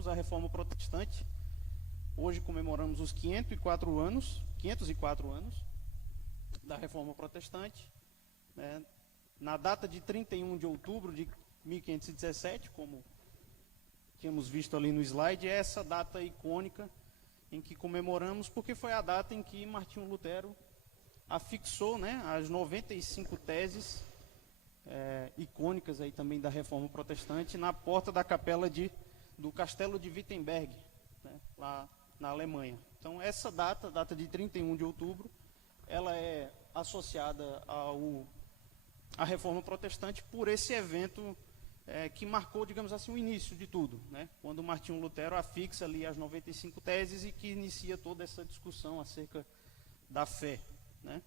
comemoramos a Reforma Protestante. Hoje comemoramos os 504 anos da Reforma Protestante, né? Na data de 31 de outubro de 1517, como tínhamos visto ali no slide, é essa data icônica em que comemoramos, porque foi a data em que Martinho Lutero afixou, né, as 95 teses icônicas aí também da Reforma Protestante na porta da capela do Castelo de Wittenberg, né, lá na Alemanha. Então essa data de 31 de outubro, ela é associada à Reforma Protestante por esse evento que marcou, digamos assim, o início de tudo, né? Quando Martinho Lutero afixa ali as 95 teses e que inicia toda essa discussão acerca da fé, né?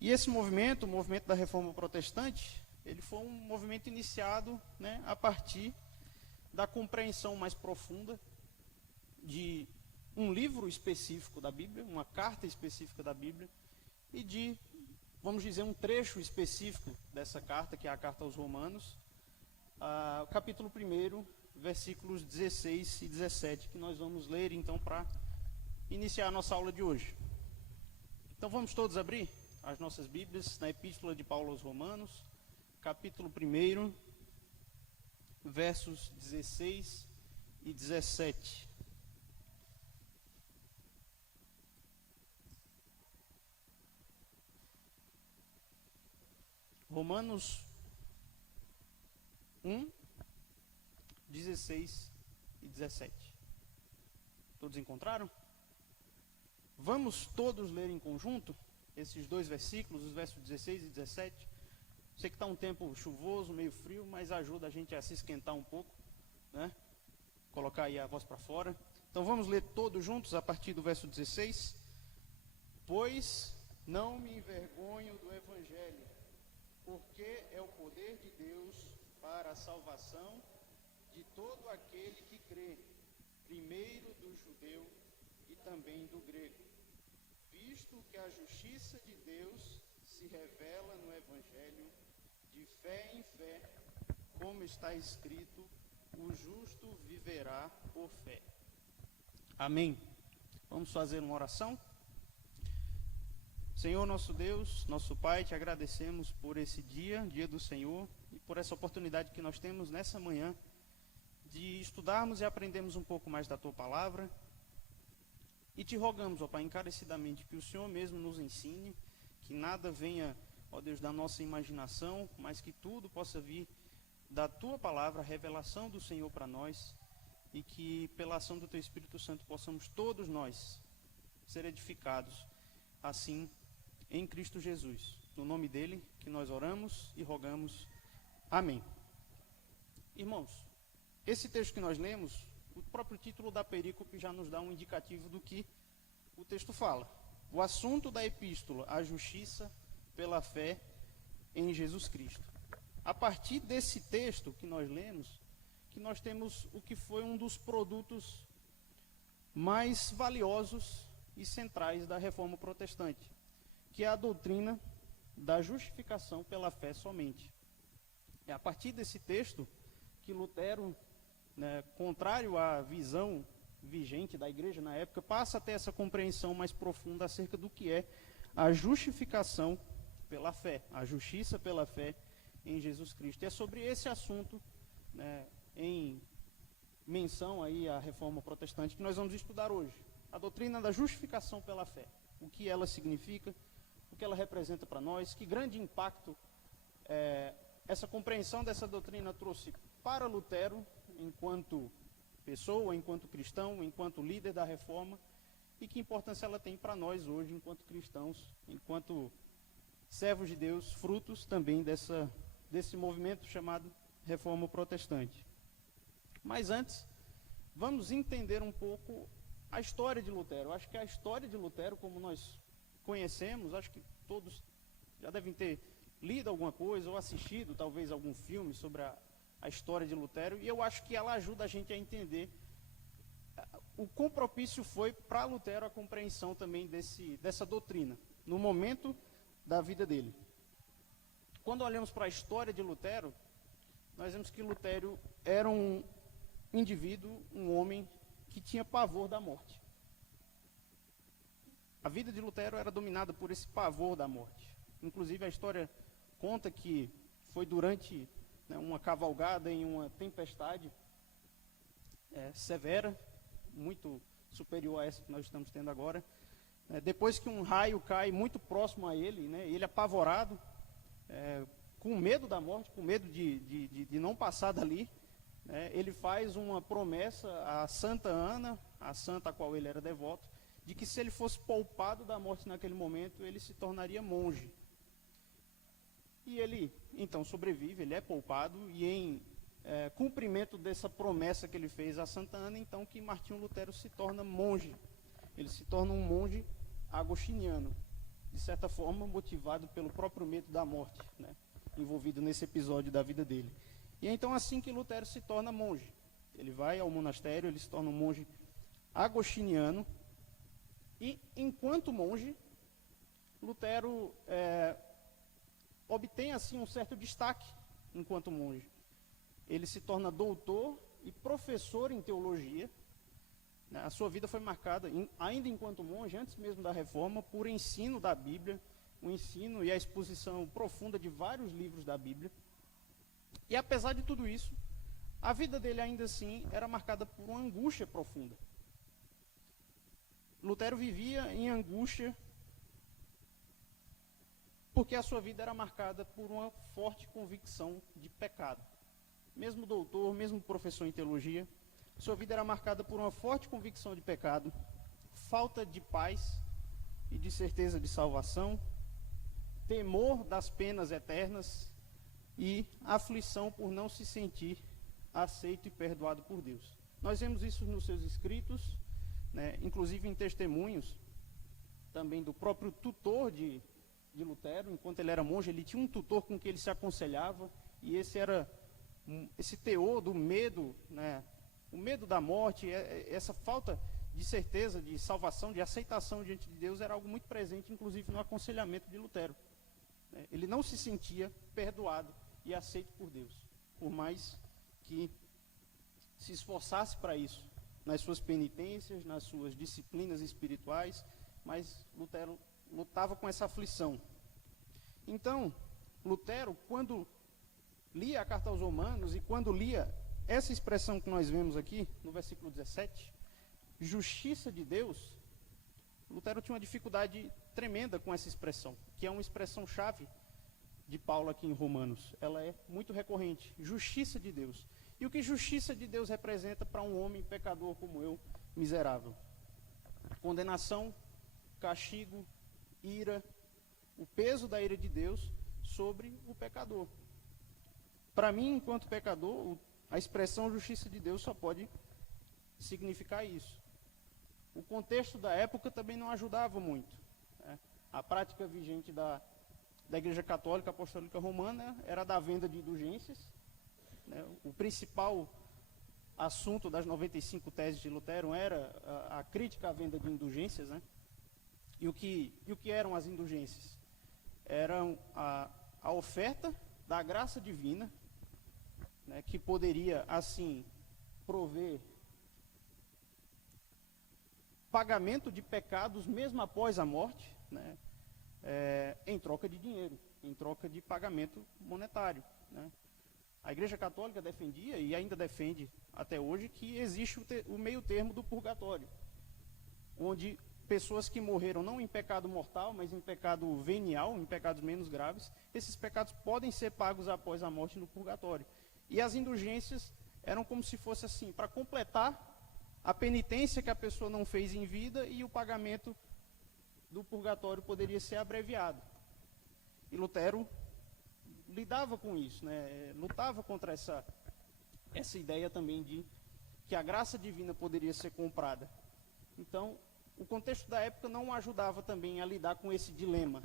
E esse movimento, o movimento da Reforma Protestante, ele foi um movimento iniciado, né, a partir da compreensão mais profunda de um livro específico da Bíblia, uma carta específica da Bíblia, e de, vamos dizer, um trecho específico dessa carta, que é a carta aos Romanos, capítulo 1, versículos 16 e 17, que nós vamos ler então para iniciar a nossa aula de hoje. Então vamos todos abrir as nossas Bíblias na Epístola de Paulo aos Romanos, capítulo 1, versos 16 e 17. Romanos 1, 16 e 17. Todos encontraram? Vamos todos ler em conjunto esses dois versículos, os versos 16 e 17. Sei que está um tempo chuvoso, meio frio, mas ajuda a gente a se esquentar um pouco, né? Colocar aí a voz para fora. Então vamos ler todos juntos a partir do verso 16. Pois não me envergonho do Evangelho, porque é o poder de Deus para a salvação de todo aquele que crê, primeiro do judeu e também do grego, visto que a justiça de Deus se revela no Evangelho de fé em fé, como está escrito, o justo viverá por fé. Amém. Vamos fazer uma oração? Senhor nosso Deus, nosso Pai, te agradecemos por esse dia do Senhor, e por essa oportunidade que nós temos nessa manhã de estudarmos e aprendermos um pouco mais da Tua Palavra. E te rogamos, ó Pai, encarecidamente, que o Senhor mesmo nos ensine, que nada venha, ó Deus, da nossa imaginação, mas que tudo possa vir da Tua Palavra, a revelação do Senhor para nós, e que pela ação do Teu Espírito Santo possamos todos nós ser edificados, assim, em Cristo Jesus. No nome dele que nós oramos e rogamos. Amém. Irmãos, esse texto que nós lemos, o próprio título da perícope já nos dá um indicativo do que o texto fala. O assunto da epístola, a justiça pela fé em Jesus Cristo. A partir desse texto que nós lemos, que nós temos o que foi um dos produtos mais valiosos e centrais da Reforma Protestante, que é a doutrina da justificação pela fé somente. É a partir desse texto que Lutero, né, contrário à visão vigente da igreja na época, passa a ter essa compreensão mais profunda acerca do que é a justificação pela fé, a justiça pela fé em Jesus Cristo. E é sobre esse assunto, né, em menção aí à Reforma Protestante, que nós vamos estudar hoje. A doutrina da justificação pela fé, o que ela significa, o que ela representa para nós, que grande impacto essa compreensão dessa doutrina trouxe para Lutero, enquanto pessoa, enquanto cristão, enquanto líder da Reforma, e que importância ela tem para nós hoje, enquanto cristãos, enquanto servos de Deus, frutos também desse movimento chamado Reforma Protestante. Mas antes, vamos entender um pouco a história de Lutero. Eu acho que a história de Lutero, como nós conhecemos, acho que todos já devem ter lido alguma coisa ou assistido talvez algum filme sobre a história de Lutero, e eu acho que ela ajuda a gente a entender o quão propício foi para Lutero a compreensão também dessa doutrina, no momento da vida dele. Quando olhamos para a história de Lutero, nós vemos que Lutero era um indivíduo, um homem que tinha pavor da morte. A vida de Lutero era dominada por esse pavor da morte. Inclusive, a história conta que foi durante, né, uma cavalgada em uma tempestade severa, muito superior a essa que nós estamos tendo agora. Depois que um raio cai muito próximo a ele, né, ele apavorado, com medo da morte, com medo de não passar dali, ele faz uma promessa a Santa Ana, a santa a qual ele era devoto, de que se ele fosse poupado da morte naquele momento, ele se tornaria monge. E ele, então, sobrevive, ele é poupado, e em cumprimento dessa promessa que ele fez a Santa Ana, então, que Martinho Lutero se torna monge. Ele se torna um monge agostiniano, de certa forma motivado pelo próprio medo da morte, né, envolvido nesse episódio da vida dele. E é então assim que Lutero se torna monge. Ele vai ao monastério, ele se torna um monge agostiniano, e enquanto monge, Lutero obtém assim um certo destaque enquanto monge. Ele se torna doutor e professor em teologia. A sua vida foi marcada, ainda enquanto monge, antes mesmo da reforma, por ensino da Bíblia, o ensino e a exposição profunda de vários livros da Bíblia. E apesar de tudo isso, a vida dele ainda assim era marcada por uma angústia profunda. Lutero vivia em angústia porque a sua vida era marcada por uma forte convicção de pecado. Mesmo doutor, mesmo professor em teologia, sua vida era marcada por uma forte convicção de pecado, falta de paz e de certeza de salvação, temor das penas eternas e aflição por não se sentir aceito e perdoado por Deus. Nós vemos isso nos seus escritos, né, inclusive em testemunhos também do próprio tutor de Lutero. Enquanto ele era monge, ele tinha um tutor com quem ele se aconselhava, e esse teor do medo, né, o medo da morte, essa falta de certeza, de salvação, de aceitação diante de Deus, era algo muito presente, inclusive no aconselhamento de Lutero. Ele não se sentia perdoado e aceito por Deus, por mais que se esforçasse para isso, nas suas penitências, nas suas disciplinas espirituais, mas Lutero lutava com essa aflição. Então, Lutero, quando lia a carta aos Romanos e quando lia essa expressão que nós vemos aqui, no versículo 17, justiça de Deus, Lutero tinha uma dificuldade tremenda com essa expressão, que é uma expressão-chave de Paulo aqui em Romanos. Ela é muito recorrente, justiça de Deus. E o que justiça de Deus representa para um homem pecador como eu, miserável? Condenação, castigo, ira, o peso da ira de Deus sobre o pecador. Para mim, enquanto pecador, a expressão justiça de Deus só pode significar isso. O contexto da época também não ajudava muito, né? A prática vigente da Igreja Católica Apostólica Romana era da venda de indulgências, né? O principal assunto das 95 teses de Lutero era a crítica à venda de indulgências, né? E o que eram as indulgências? Eram a oferta da graça divina, né, que poderia, assim, prover pagamento de pecados mesmo após a morte, né, em troca de dinheiro, em troca de pagamento monetário, né. A Igreja Católica defendia, e ainda defende até hoje, que existe o meio termo do purgatório, onde pessoas que morreram não em pecado mortal, mas em pecado venial, em pecados menos graves, esses pecados podem ser pagos após a morte no purgatório. E as indulgências eram como se fosse assim, para completar a penitência que a pessoa não fez em vida, e o pagamento do purgatório poderia ser abreviado. E Lutero lidava com isso, né? Lutava contra essa ideia também de que a graça divina poderia ser comprada. Então, o contexto da época não ajudava também a lidar com esse dilema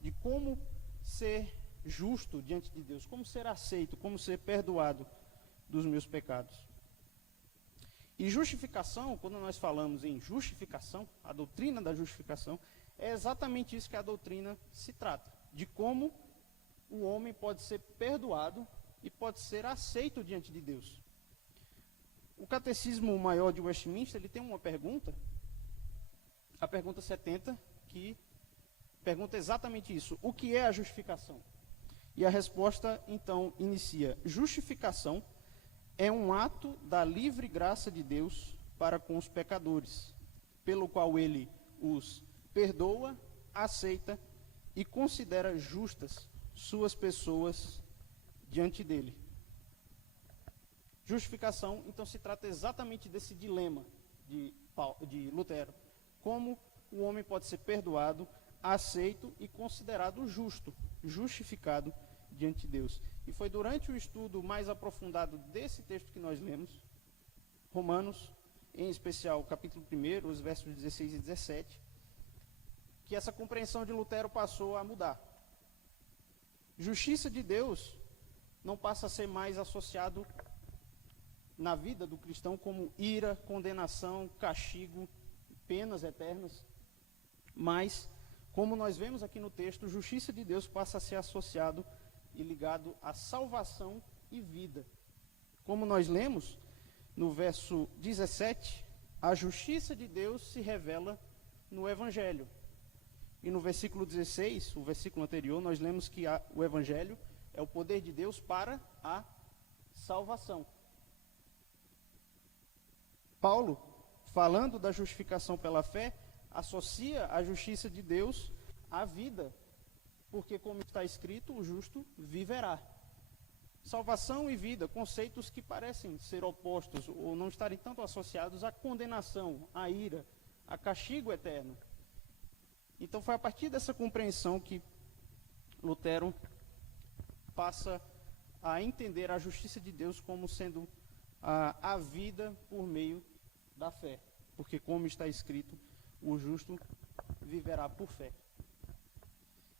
de como ser justo diante de Deus, como ser aceito, como ser perdoado dos meus pecados. E justificação, quando nós falamos em justificação, a doutrina da justificação, é exatamente isso que a doutrina se trata, de como o homem pode ser perdoado e pode ser aceito diante de Deus. O Catecismo Maior de Westminster, ele tem uma pergunta, a pergunta 70, que pergunta exatamente isso: o que é a justificação? E a resposta, então, inicia: justificação é um ato da livre graça de Deus para com os pecadores, pelo qual ele os perdoa, aceita e considera justas suas pessoas diante dele. Justificação, então, se trata exatamente desse dilema de Lutero: como o homem pode ser perdoado, aceito e considerado justo, justificado diante de Deus. E foi durante o estudo mais aprofundado desse texto que nós lemos, Romanos, em especial o capítulo 1, os versos 16 e 17, que essa compreensão de Lutero passou a mudar. Justiça de Deus não passa a ser mais associado na vida do cristão como ira, condenação, castigo, penas eternas, mas, como nós vemos aqui no texto, justiça de Deus passa a ser associado e ligado à salvação e vida. Como nós lemos no verso 17, a justiça de Deus se revela no Evangelho. E no versículo 16, o versículo anterior, nós lemos que o Evangelho é o poder de Deus para a salvação. Paulo, falando da justificação pela fé, associa a justiça de Deus à vida, porque, como está escrito, o justo viverá. Salvação e vida, conceitos que parecem ser opostos ou não estarem tanto associados à condenação, à ira, a castigo eterno. Então foi a partir dessa compreensão que Lutero passa a entender a justiça de Deus como sendo a vida por meio da fé. Porque, como está escrito, o justo viverá por fé.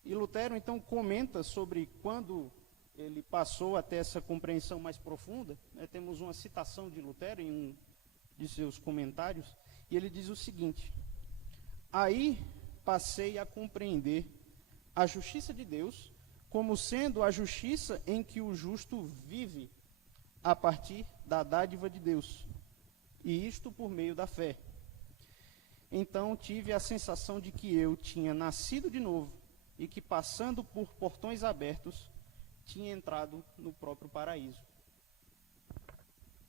E Lutero então comenta sobre quando ele passou a ter essa compreensão mais profunda, né? Temos uma citação de Lutero em um de seus comentários, e ele diz o seguinte: aí passei a compreender a justiça de Deus como sendo a justiça em que o justo vive a partir da dádiva de Deus, e isto por meio da fé. Então tive a sensação de que eu tinha nascido de novo e que, passando por portões abertos, tinha entrado no próprio paraíso.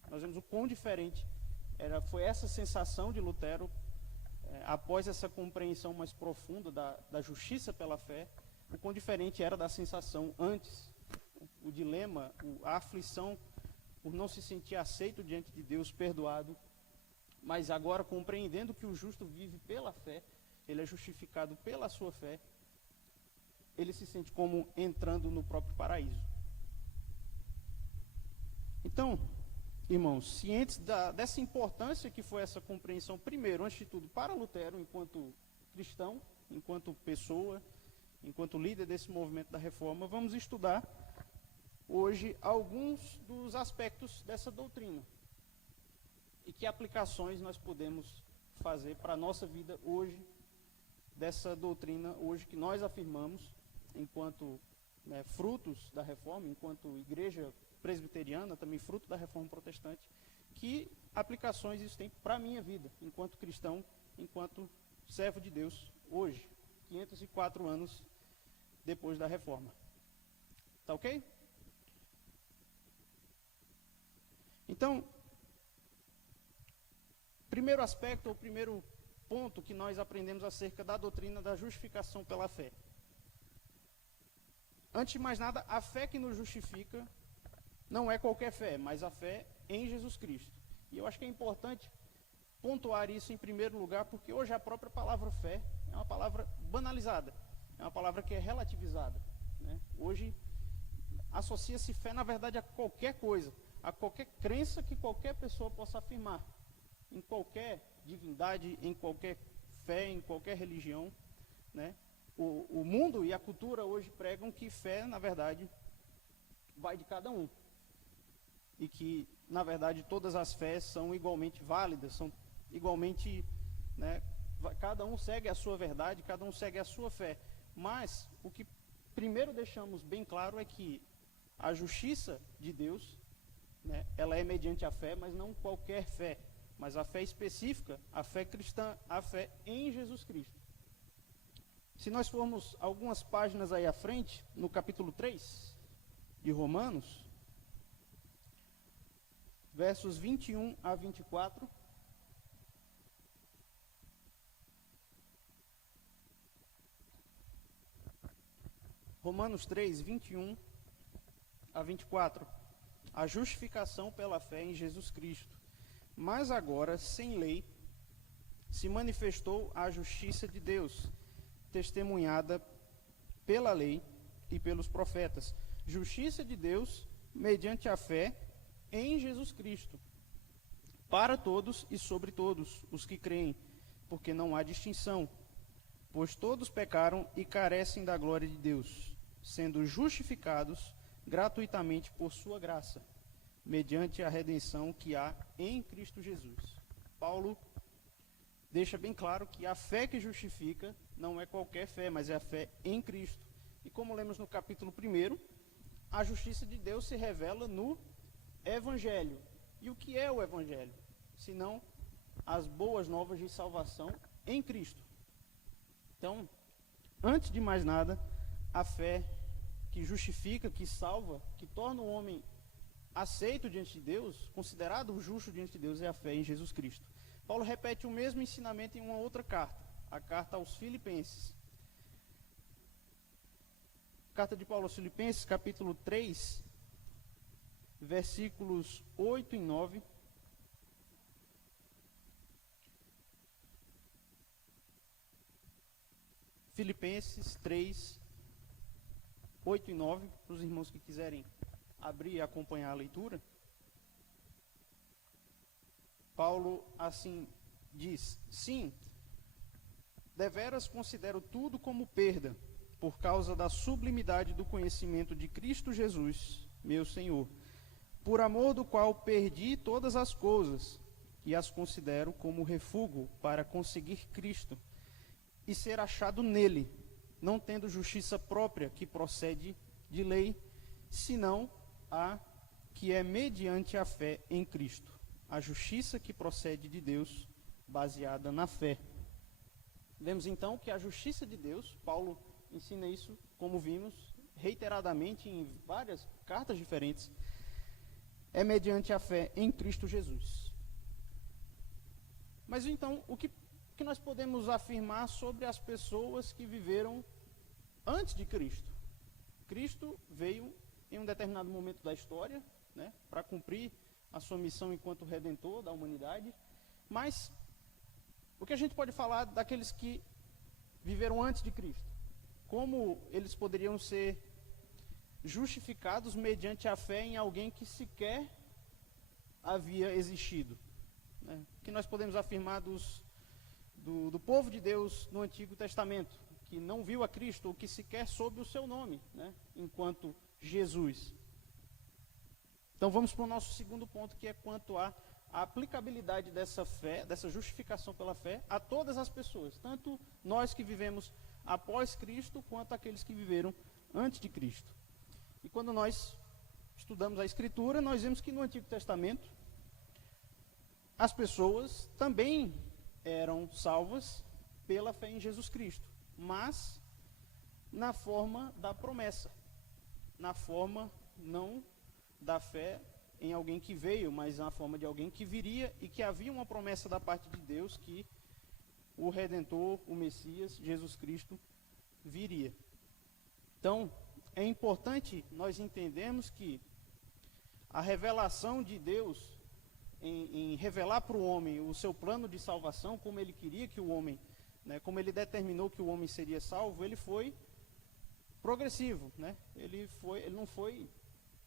Nós vemos o quão diferente foi essa sensação de Lutero, após essa compreensão mais profunda da justiça pela fé, o quão diferente era da sensação antes. O dilema, a aflição por não se sentir aceito diante de Deus, perdoado, mas agora compreendendo que o justo vive pela fé, ele é justificado pela sua fé, ele se sente como entrando no próprio paraíso. Então, irmãos, cientes dessa importância que foi essa compreensão, primeiro, antes de tudo, para Lutero, enquanto cristão, enquanto pessoa, enquanto líder desse movimento da reforma, vamos estudar hoje alguns dos aspectos dessa doutrina e que aplicações nós podemos fazer para a nossa vida hoje, dessa doutrina hoje que nós afirmamos enquanto frutos da reforma, enquanto igreja presbiteriana, também fruto da reforma protestante, que aplicações isso tem para a minha vida, enquanto cristão, enquanto servo de Deus, hoje, 504 anos depois da reforma. Tá ok? Então, primeiro aspecto, ou primeiro ponto que nós aprendemos acerca da doutrina da justificação pela fé. Antes de mais nada, a fé que nos justifica não é qualquer fé, mas a fé em Jesus Cristo. E eu acho que é importante pontuar isso em primeiro lugar, porque hoje a própria palavra fé é uma palavra banalizada, é uma palavra que é relativizada, né? Hoje associa-se fé, na verdade, a qualquer coisa, a qualquer crença que qualquer pessoa possa afirmar, em qualquer divindade, em qualquer fé, em qualquer religião, né? O mundo e a cultura hoje pregam que fé, na verdade, vai de cada um. E que, na verdade, todas as fés são igualmente válidas, são igualmente, né, cada um segue a sua verdade, cada um segue a sua fé. Mas o que primeiro deixamos bem claro é que a justiça de Deus, né, ela é mediante a fé, mas não qualquer fé, mas a fé específica, a fé cristã, a fé em Jesus Cristo. Se nós formos algumas páginas aí à frente, no capítulo 3 de Romanos, versos 21 a 24, Romanos 3, 21 a 24, a justificação pela fé em Jesus Cristo. Mas agora, sem lei, se manifestou a justiça de Deus, testemunhada pela lei e pelos profetas. Justiça de Deus mediante a fé em Jesus Cristo, para todos e sobre todos os que creem, porque não há distinção, pois todos pecaram e carecem da glória de Deus, sendo justificados gratuitamente por sua graça, mediante a redenção que há em Cristo Jesus. Paulo deixa bem claro que a fé que justifica não é qualquer fé, mas é a fé em Cristo. E como lemos no capítulo 1, a justiça de Deus se revela no Evangelho. E o que é o Evangelho? Senão as boas novas de salvação em Cristo. Então, antes de mais nada, a fé que justifica, que salva, que torna o homem aceito diante de Deus, considerado justo diante de Deus, é a fé em Jesus Cristo. Paulo repete o mesmo ensinamento em uma outra carta, a carta aos Filipenses. Carta de Paulo aos Filipenses, capítulo 3, versículos 8 e 9. Filipenses 3, 8 e 9, para os irmãos que quiserem abrir e acompanhar a leitura. Paulo assim diz: sim, deveras considero tudo como perda, por causa da sublimidade do conhecimento de Cristo Jesus, meu Senhor, por amor do qual perdi todas as coisas, e as considero como refúgio para conseguir Cristo, e ser achado nele, não tendo justiça própria que procede de lei, senão a que é mediante a fé em Cristo, a justiça que procede de Deus, baseada na fé. Vemos então que a justiça de Deus, Paulo ensina isso, como vimos, reiteradamente em várias cartas diferentes, é mediante a fé em Cristo Jesus. Mas então, o que nós podemos afirmar sobre as pessoas que viveram antes de Cristo? Cristo veio em um determinado momento da história, né, para cumprir a sua missão enquanto redentor da humanidade, mas o que a gente pode falar daqueles que viveram antes de Cristo? Como eles poderiam ser justificados mediante a fé em alguém que sequer havia existido, né? O que nós podemos afirmar do povo de Deus no Antigo Testamento, que não viu a Cristo, ou que sequer soube o seu nome, né, enquanto Jesus. Então vamos para o nosso segundo ponto, que é quanto à aplicabilidade dessa fé, dessa justificação pela fé, a todas as pessoas, tanto nós que vivemos após Cristo, quanto aqueles que viveram antes de Cristo. E quando nós estudamos a Escritura, nós vemos que no Antigo Testamento, as pessoas também eram salvas pela fé em Jesus Cristo, mas na forma da promessa, na forma não da fé em alguém que veio, mas na forma de alguém que viria, e que havia uma promessa da parte de Deus que o Redentor, o Messias, Jesus Cristo, viria. Então, é importante nós entendermos que a revelação de Deus em revelar para o homem o seu plano de salvação, como ele queria que o homem, né, como ele determinou que o homem seria salvo, ele foi progressivo, né? Ele não foi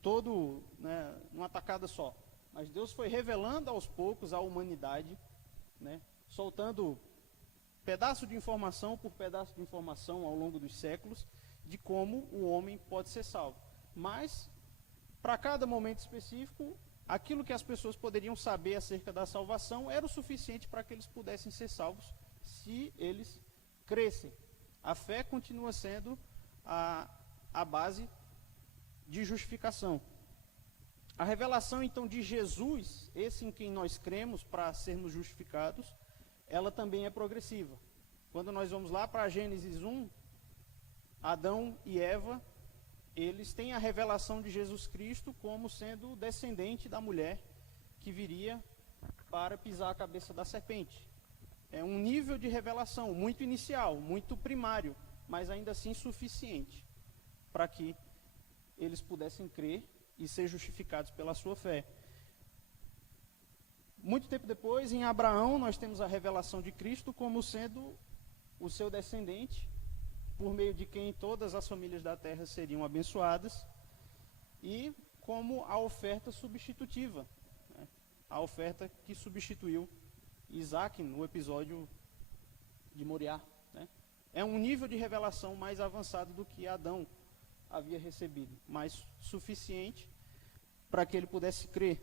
todo, né, numa tacada só, mas Deus foi revelando aos poucos à humanidade, né, soltando pedaço de informação por pedaço de informação ao longo dos séculos, de como o homem pode ser salvo. Mas, para cada momento específico, aquilo que as pessoas poderiam saber acerca da salvação era o suficiente para que eles pudessem ser salvos, se eles crescem. A fé continua sendo a base de justificação. A revelação, então, de Jesus, esse em quem nós cremos para sermos justificados, ela também é progressiva. Quando nós vamos lá para Gênesis 1, Adão e Eva, eles têm a revelação de Jesus Cristo como sendo o descendente da mulher que viria para pisar a cabeça da serpente. É um nível de revelação muito inicial, muito primário, mas ainda assim suficiente para que eles pudessem crer e ser justificados pela sua fé. Muito tempo depois, em Abraão, nós temos a revelação de Cristo como sendo o seu descendente, por meio de quem todas as famílias da terra seriam abençoadas, e como a oferta substitutiva, né? A oferta que substituiu Isaac no episódio de Moriá, né? É um nível de revelação mais avançado do que Adão havia recebido, mas suficiente para que ele pudesse crer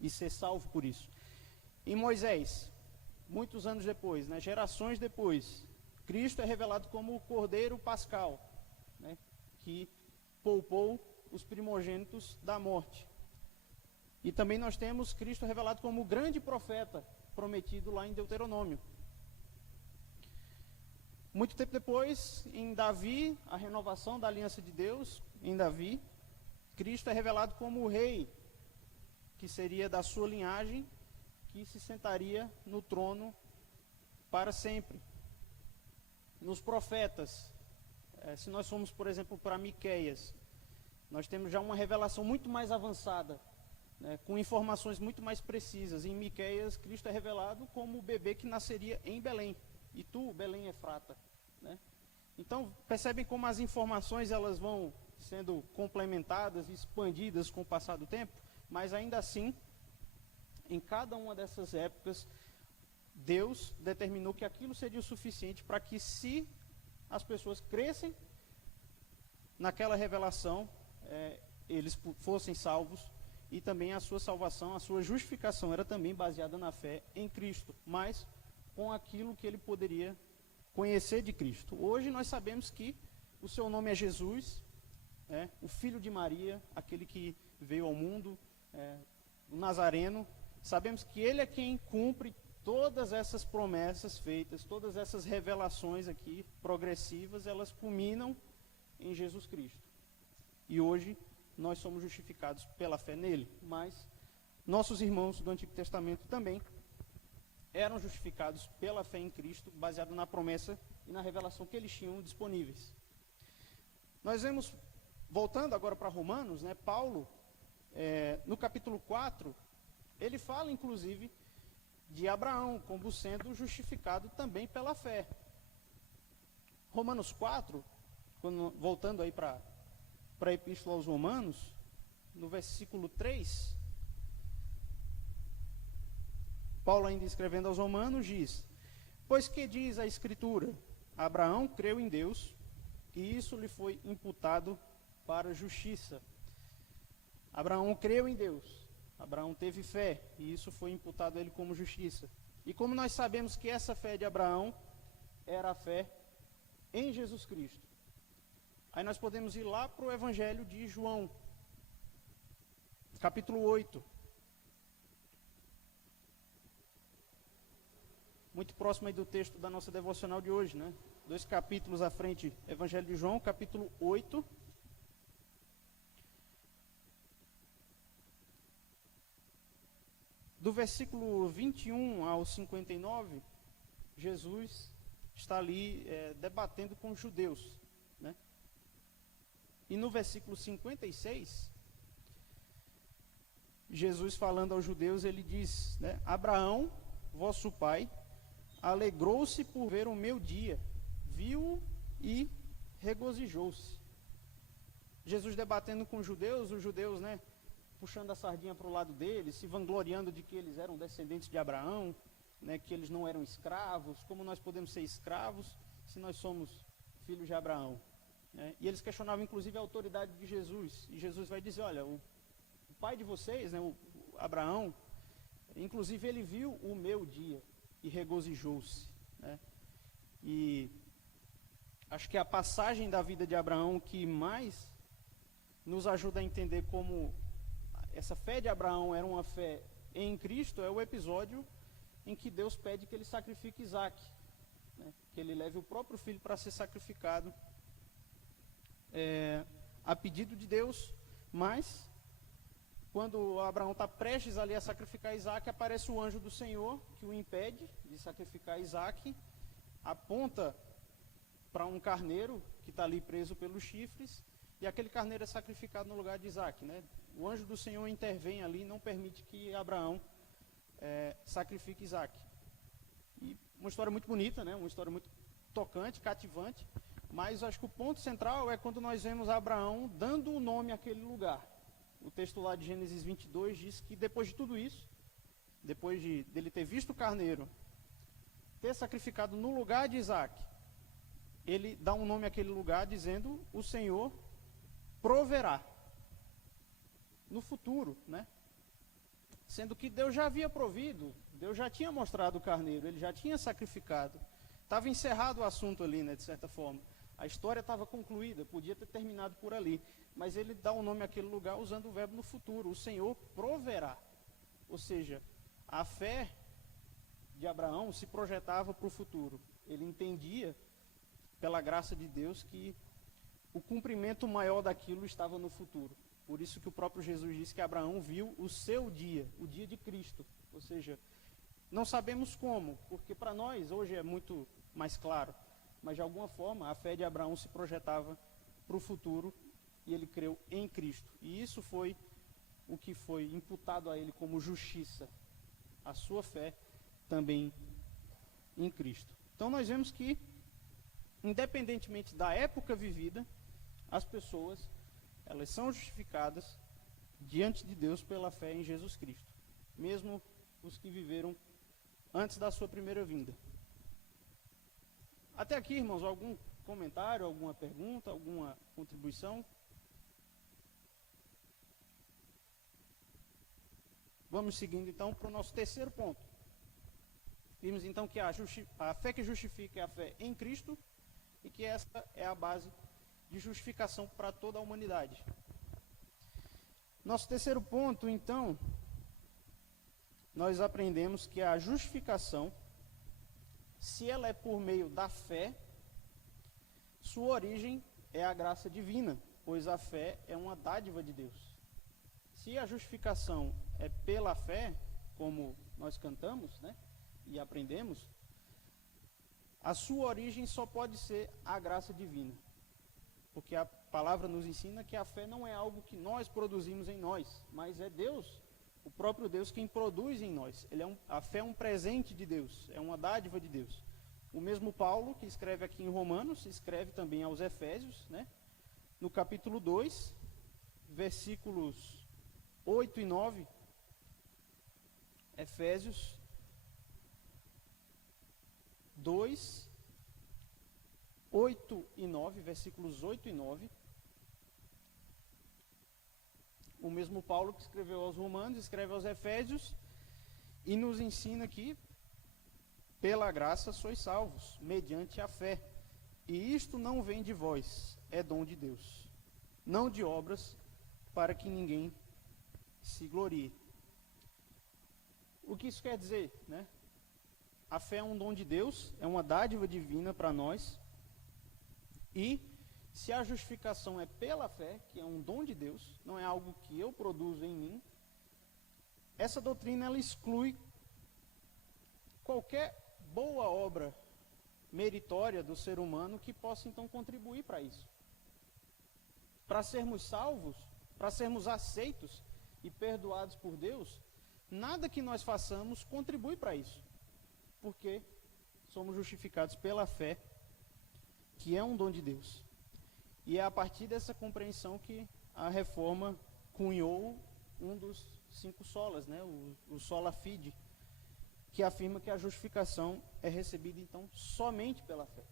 e ser salvo por isso. Em Moisés, muitos anos depois, né, gerações depois, Cristo é revelado como o Cordeiro Pascal, né, que poupou os primogênitos da morte. E também nós temos Cristo revelado como o grande profeta prometido lá em Deuteronômio. Muito tempo depois, em Davi, a renovação da aliança de Deus, em Davi, Cristo é revelado como o rei, que seria da sua linhagem, que se sentaria no trono para sempre. Nos profetas, se nós formos, por exemplo, para Miqueias, nós temos já uma revelação muito mais avançada, né, com informações muito mais precisas. Em Miqueias, Cristo é revelado como o bebê que nasceria em Belém. E tu, Belém Efrata, né? Então, percebem como as informações elas vão sendo complementadas e expandidas com o passar do tempo, mas ainda assim, em cada uma dessas épocas, Deus determinou que aquilo seria o suficiente para que, se as pessoas crescem naquela revelação, eles fossem salvos, e também a sua salvação, a sua justificação era também baseada na fé em Cristo, mas com aquilo que ele poderia conhecer de Cristo. Hoje nós sabemos que o seu nome é Jesus, o Filho de Maria, aquele que veio ao mundo, o Nazareno. Sabemos que ele é quem cumpre todas essas promessas feitas, todas essas revelações aqui progressivas, elas culminam em Jesus Cristo. E hoje nós somos justificados pela fé nele, mas nossos irmãos do Antigo Testamento também eram justificados pela fé em Cristo, baseado na promessa e na revelação que eles tinham disponíveis. Nós vemos, voltando agora para Romanos, né, Paulo, no capítulo 4, ele fala inclusive de Abraão como sendo justificado também pela fé. Romanos 4, voltando aí para a Epístola aos Romanos, no versículo 3, Paulo, ainda escrevendo aos Romanos, diz: pois que diz a Escritura? Abraão creu em Deus, e isso lhe foi imputado para justiça. Abraão creu em Deus, Abraão teve fé, e isso foi imputado a ele como justiça. E como nós sabemos que essa fé de Abraão era a fé em Jesus Cristo, aí nós podemos ir lá para o Evangelho de João, capítulo 8. Muito próximo aí do texto da nossa devocional de hoje, né? 2 capítulos à frente, Evangelho de João, capítulo 8. Do versículo 21 ao 59, Jesus está ali debatendo com os judeus, né? E no versículo 56, Jesus falando aos judeus, ele diz, né, Abraão, vosso pai, alegrou-se por ver o meu dia, viu e regozijou-se. Jesus debatendo com os judeus, né, puxando a sardinha para o lado deles, se vangloriando de que eles eram descendentes de Abraão, né, que eles não eram escravos. Como nós podemos ser escravos se nós somos filhos de Abraão? E eles questionavam inclusive a autoridade de Jesus, e Jesus vai dizer, olha, o pai de vocês, né, o Abraão, inclusive ele viu o meu dia e regozijou-se, né? E acho que a passagem da vida de Abraão que mais nos ajuda a entender como essa fé de Abraão era uma fé em Cristo é o episódio em que Deus pede que ele sacrifique Isaac, né? Que ele leve o próprio filho para ser sacrificado a pedido de Deus, mas quando Abraão está prestes ali a sacrificar Isaac, aparece o anjo do Senhor que o impede de sacrificar Isaac, aponta para um carneiro que está ali preso pelos chifres, e aquele carneiro é sacrificado no lugar de Isaac, né? O anjo do Senhor intervém ali e não permite que Abraão sacrifique Isaac. E uma história muito bonita, né? Uma história muito tocante, cativante, mas acho que o ponto central é quando nós vemos Abraão dando o nome àquele lugar. O texto lá de Gênesis 22 diz que depois de tudo isso, depois dele ter visto o carneiro, ter sacrificado no lugar de Isaac, ele dá um nome àquele lugar dizendo: o Senhor proverá no futuro, né? Sendo que Deus já havia provido, Deus já tinha mostrado o carneiro, ele já tinha sacrificado. Estava encerrado o assunto ali, né, de certa forma. A história estava concluída, podia ter terminado por ali. Mas ele dá o nome àquele lugar usando o verbo no futuro: o Senhor proverá. Ou seja, a fé de Abraão se projetava para o futuro. Ele entendia, pela graça de Deus, que o cumprimento maior daquilo estava no futuro. Por isso que o próprio Jesus disse que Abraão viu o seu dia, o dia de Cristo. Ou seja, não sabemos como, porque para nós hoje é muito mais claro, mas de alguma forma a fé de Abraão se projetava para o futuro e ele creu em Cristo. E isso foi o que foi imputado a ele como justiça, a sua fé também em Cristo. Então nós vemos que, independentemente da época vivida, as pessoas, elas são justificadas diante de Deus pela fé em Jesus Cristo, mesmo os que viveram antes da sua primeira vinda. Até aqui, irmãos, algum comentário, alguma pergunta, alguma contribuição? Vamos seguindo então para o nosso terceiro ponto. Vimos então que a fé que justifica é a fé em Cristo e que essa é a base de justificação para toda a humanidade. Nosso terceiro ponto, então, nós aprendemos que a justificação, se ela é por meio da fé, sua origem é a graça divina, pois a fé é uma dádiva de Deus. Se a justificação é pela fé, como nós cantamos, né, e aprendemos, a sua origem só pode ser a graça divina. Porque a palavra nos ensina que a fé não é algo que nós produzimos em nós, mas é Deus, o próprio Deus, quem produz em nós. A fé é um presente de Deus, é uma dádiva de Deus. O mesmo Paulo, que escreve aqui em Romanos, escreve também aos Efésios, né, no capítulo 2, versículos 8 e 9, Efésios 2, 8 e 9, versículos 8 e 9. O mesmo Paulo que escreveu aos Romanos, escreve aos Efésios e nos ensina que pela graça sois salvos, mediante a fé. E isto não vem de vós, é dom de Deus, não de obras, para que ninguém se glorie. O que isso quer dizer, né? A fé é um dom de Deus, é uma dádiva divina para nós. E se a justificação é pela fé, que é um dom de Deus, não é algo que eu produzo em mim, essa doutrina ela exclui qualquer boa obra meritória do ser humano que possa então contribuir para isso. Para sermos salvos, para sermos aceitos e perdoados por Deus, nada que nós façamos contribui para isso, porque somos justificados pela fé, que é um dom de Deus. E é a partir dessa compreensão que a Reforma cunhou um dos 5 solas, né, o sola fide, que afirma que a justificação é recebida então somente pela fé.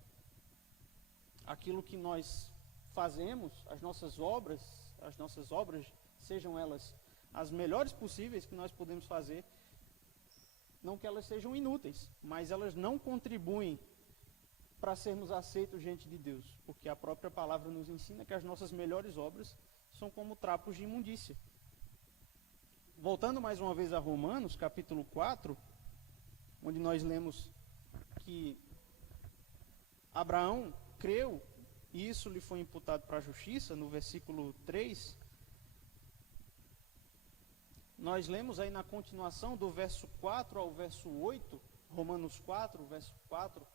Aquilo que nós fazemos, as nossas obras, sejam elas as melhores possíveis que nós podemos fazer, não que elas sejam inúteis, mas elas não contribuem para sermos aceitos diante de Deus, porque a própria palavra nos ensina que as nossas melhores obras são como trapos de imundícia. Voltando mais uma vez a Romanos, capítulo 4, onde nós lemos que Abraão creu e isso lhe foi imputado para a justiça, no versículo 3, nós lemos aí na continuação do verso 4 ao verso 8, Romanos 4, verso 4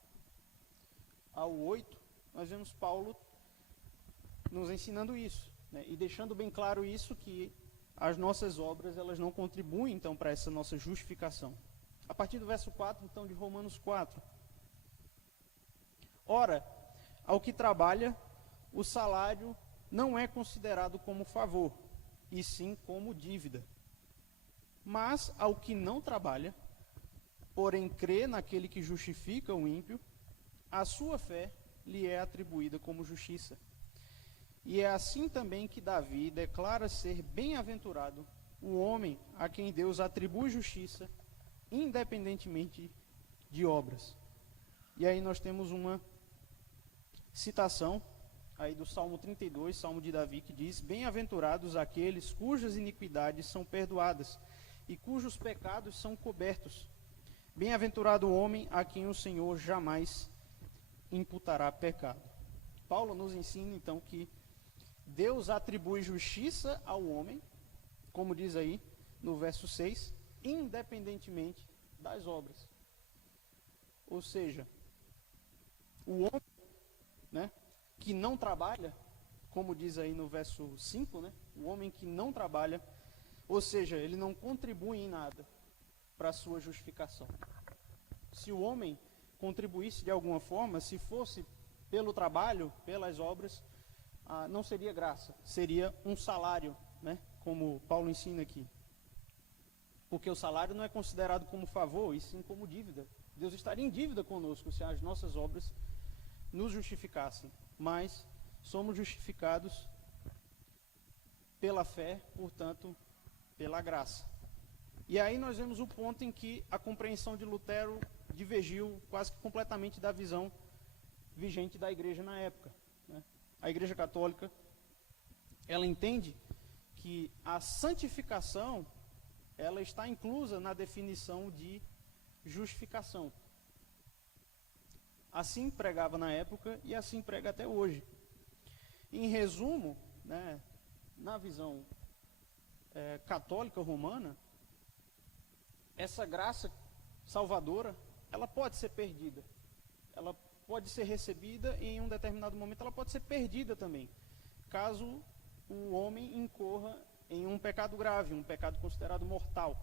ao 8, nós vemos Paulo nos ensinando isso, né? E deixando bem claro isso, que as nossas obras, elas não contribuem, então, para essa nossa justificação. A partir do verso 4, então, de Romanos 4. Ora, ao que trabalha, o salário não é considerado como favor, e sim como dívida. Mas ao que não trabalha, porém crê naquele que justifica o ímpio, a sua fé lhe é atribuída como justiça. E é assim também que Davi declara ser bem-aventurado o homem a quem Deus atribui justiça, independentemente de obras. E aí nós temos uma citação aí do Salmo 32, Salmo de Davi, que diz: bem-aventurados aqueles cujas iniquidades são perdoadas e cujos pecados são cobertos. Bem-aventurado o homem a quem o Senhor jamais imputará pecado. Paulo nos ensina então que Deus atribui justiça ao homem, como diz aí no verso 6, independentemente das obras. Ou seja, o homem, né, que não trabalha, como diz aí no verso 5, né, o homem que não trabalha, ou seja, ele não contribui em nada para a sua justificação. Se o homem contribuísse de alguma forma, se fosse pelo trabalho, pelas obras, não seria graça, seria um salário, né, como Paulo ensina aqui. Porque o salário não é considerado como favor, e sim como dívida. Deus estaria em dívida conosco se as nossas obras nos justificassem. Mas somos justificados pela fé, portanto, pela graça. E aí nós vemos o ponto em que a compreensão de Lutero divergiu quase que completamente da visão vigente da igreja na época, né? A Igreja Católica, ela entende que a santificação, ela está inclusa na definição de justificação. Assim pregava na época e assim prega até hoje. Em resumo, né, na visão católica romana, essa graça salvadora, ela pode ser perdida. Ela pode ser recebida e em um determinado momento ela pode ser perdida também, caso o homem incorra em um pecado grave, um pecado considerado mortal,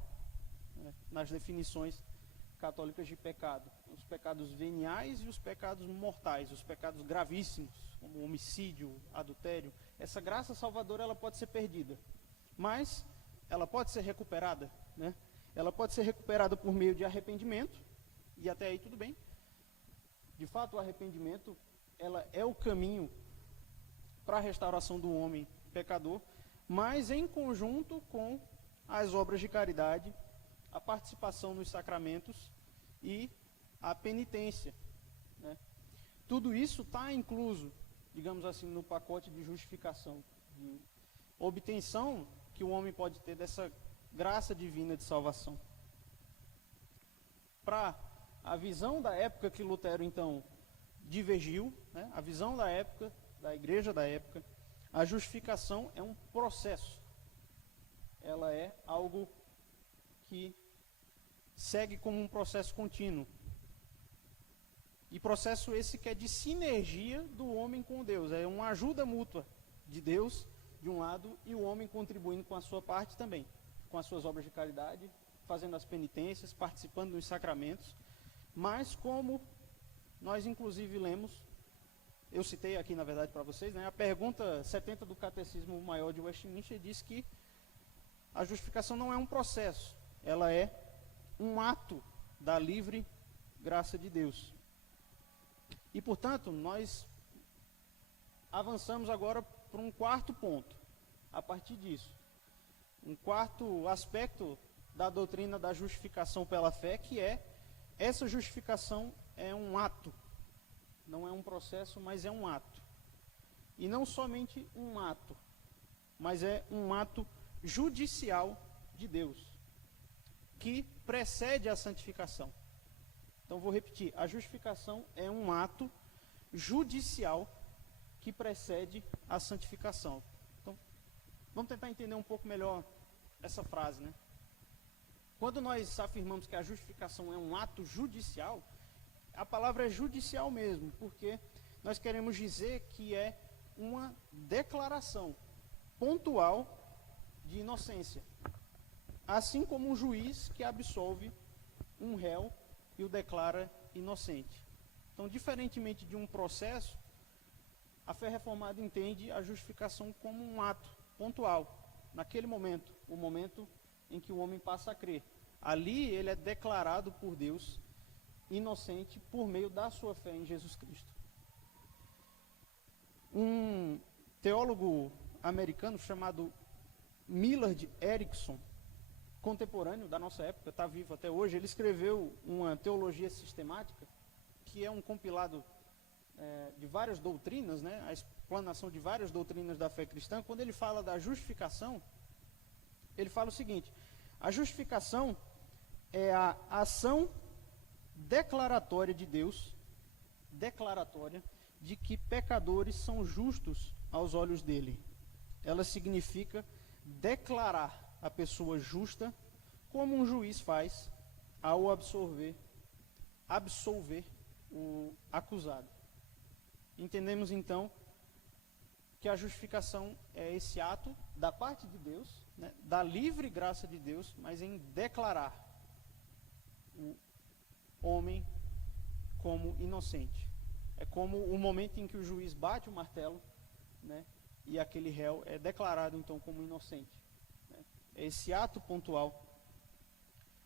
né, nas definições católicas de pecado. Os pecados veniais e os pecados mortais, os pecados gravíssimos, como homicídio, adultério. Essa graça salvadora, ela pode ser perdida, mas ela pode ser recuperada, né? Ela pode ser recuperada por meio de arrependimento, e até aí tudo bem. De fato, o arrependimento, ela é o caminho para a restauração do homem pecador, mas em conjunto com as obras de caridade, a participação nos sacramentos e a penitência, né? Tudo isso está incluso, digamos assim, no pacote de justificação, de obtenção que o homem pode ter dessa graça divina de salvação. Para a visão da época que Lutero, então, divergiu, né, a visão da época, da igreja da época, a justificação é um processo. Ela é algo que segue como um processo contínuo. E processo esse que é de sinergia do homem com Deus. É uma ajuda mútua de Deus, de um lado, e o homem contribuindo com a sua parte também, com as suas obras de caridade, fazendo as penitências, participando dos sacramentos. Mas como nós inclusive lemos, eu citei aqui na verdade para vocês, né, a pergunta 70 do Catecismo Maior de Westminster diz que a justificação não é um processo, ela é um ato da livre graça de Deus. E portanto, nós avançamos agora para um quarto ponto, a partir disso. Um quarto aspecto da doutrina da justificação pela fé, que é essa justificação é um ato, não é um processo, mas é um ato. E não somente um ato, mas é um ato judicial de Deus, que precede a santificação. Então, vou repetir, a justificação é um ato judicial que precede a santificação. Então, vamos tentar entender um pouco melhor essa frase, né? Quando nós afirmamos que a justificação é um ato judicial, a palavra é judicial mesmo, porque nós queremos dizer que é uma declaração pontual de inocência. Assim como um juiz que absolve um réu e o declara inocente. Então, diferentemente de um processo, a fé reformada entende a justificação como um ato pontual, naquele momento, o momento em que o homem passa a crer. Ali ele é declarado por Deus inocente por meio da sua fé em Jesus Cristo. Um teólogo americano chamado Millard Erickson, contemporâneo da nossa época, está vivo até hoje, ele escreveu uma teologia sistemática, que é um compilado de várias doutrinas, né, a explanação de várias doutrinas da fé cristã. Quando ele fala da justificação, ele fala o seguinte: a justificação é a ação declaratória de Deus, declaratória, de que pecadores são justos aos olhos dele. Ela significa declarar a pessoa justa, como um juiz faz ao absolver o acusado. Entendemos então que a justificação é esse ato da parte de Deus, né, da livre graça de Deus, mas em declarar o homem como inocente. É como o momento em que o juiz bate o martelo, né, e aquele réu é declarado então como inocente. Né. É esse ato pontual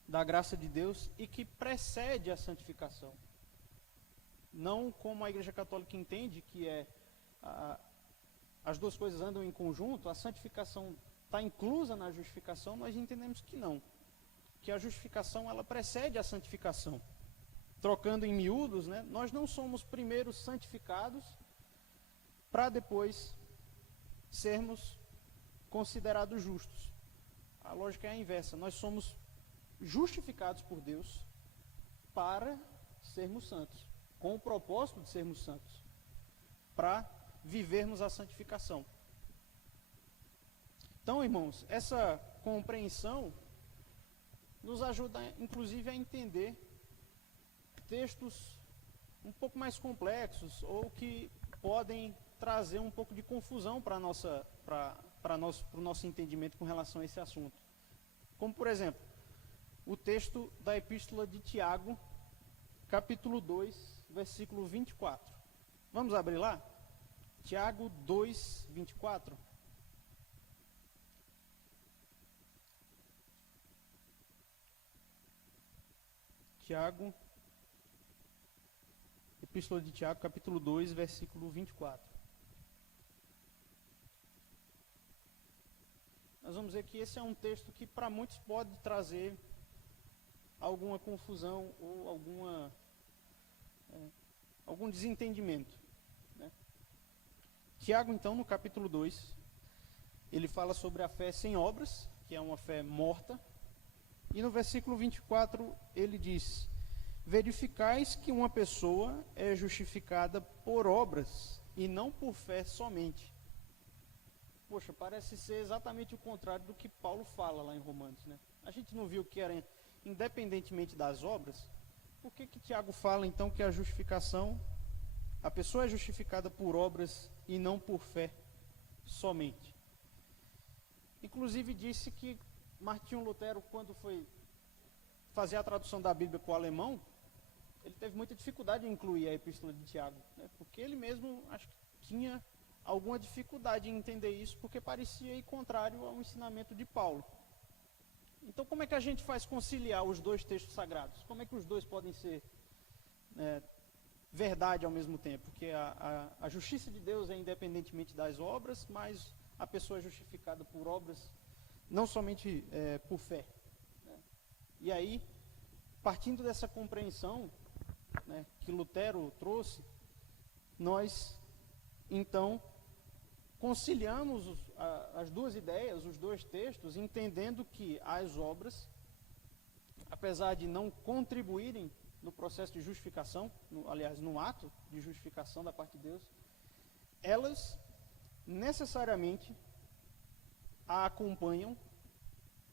da graça de Deus e que precede a santificação. Não como a Igreja Católica entende, que as duas coisas andam em conjunto, a santificação está inclusa na justificação. Nós entendemos que não, que a justificação ela precede a santificação. Trocando em miúdos, né, nós não somos primeiro santificados para depois sermos considerados justos. A lógica é a inversa, nós somos justificados por Deus para sermos santos, com o propósito de sermos santos, para vivermos a santificação. Então, irmãos, essa compreensão nos ajuda, inclusive, a entender textos um pouco mais complexos ou que podem trazer um pouco de confusão para o nosso entendimento com relação a esse assunto. Como, por exemplo, o texto da Epístola de Tiago, capítulo 2, versículo 24. Vamos abrir lá? Tiago 2, 24. Tiago, Epístola de Tiago, capítulo 2, versículo 24. Nós vamos ver que esse é um texto que para muitos pode trazer alguma confusão ou algum desentendimento. Né? Tiago, então, no capítulo 2, ele fala sobre a fé sem obras, que é uma fé morta. E no versículo 24 ele diz: verificais que uma pessoa é justificada por obras e não por fé somente. Poxa, parece ser exatamente o contrário do que Paulo fala lá em Romanos, né? A gente não viu que era independentemente das obras? Por que Tiago fala então que a justificação, a pessoa é justificada por obras e não por fé somente? Inclusive disse que Martinho Lutero, quando foi fazer a tradução da Bíblia para o alemão, ele teve muita dificuldade em incluir a Epístola de Tiago, né? Porque ele mesmo acho que tinha alguma dificuldade em entender isso, porque parecia ir contrário ao ensinamento de Paulo. Então, como é que a gente faz conciliar os dois textos sagrados? Como é que os dois podem ser verdade ao mesmo tempo? Porque a justiça de Deus é independentemente das obras, mas a pessoa é justificada por obras, não somente por fé. Né? E aí, partindo dessa compreensão, né, que Lutero trouxe, nós, então, conciliamos as duas ideias, os dois textos, entendendo que as obras, apesar de não contribuírem no processo de justificação, aliás, no ato de justificação da parte de Deus, elas necessariamente a acompanham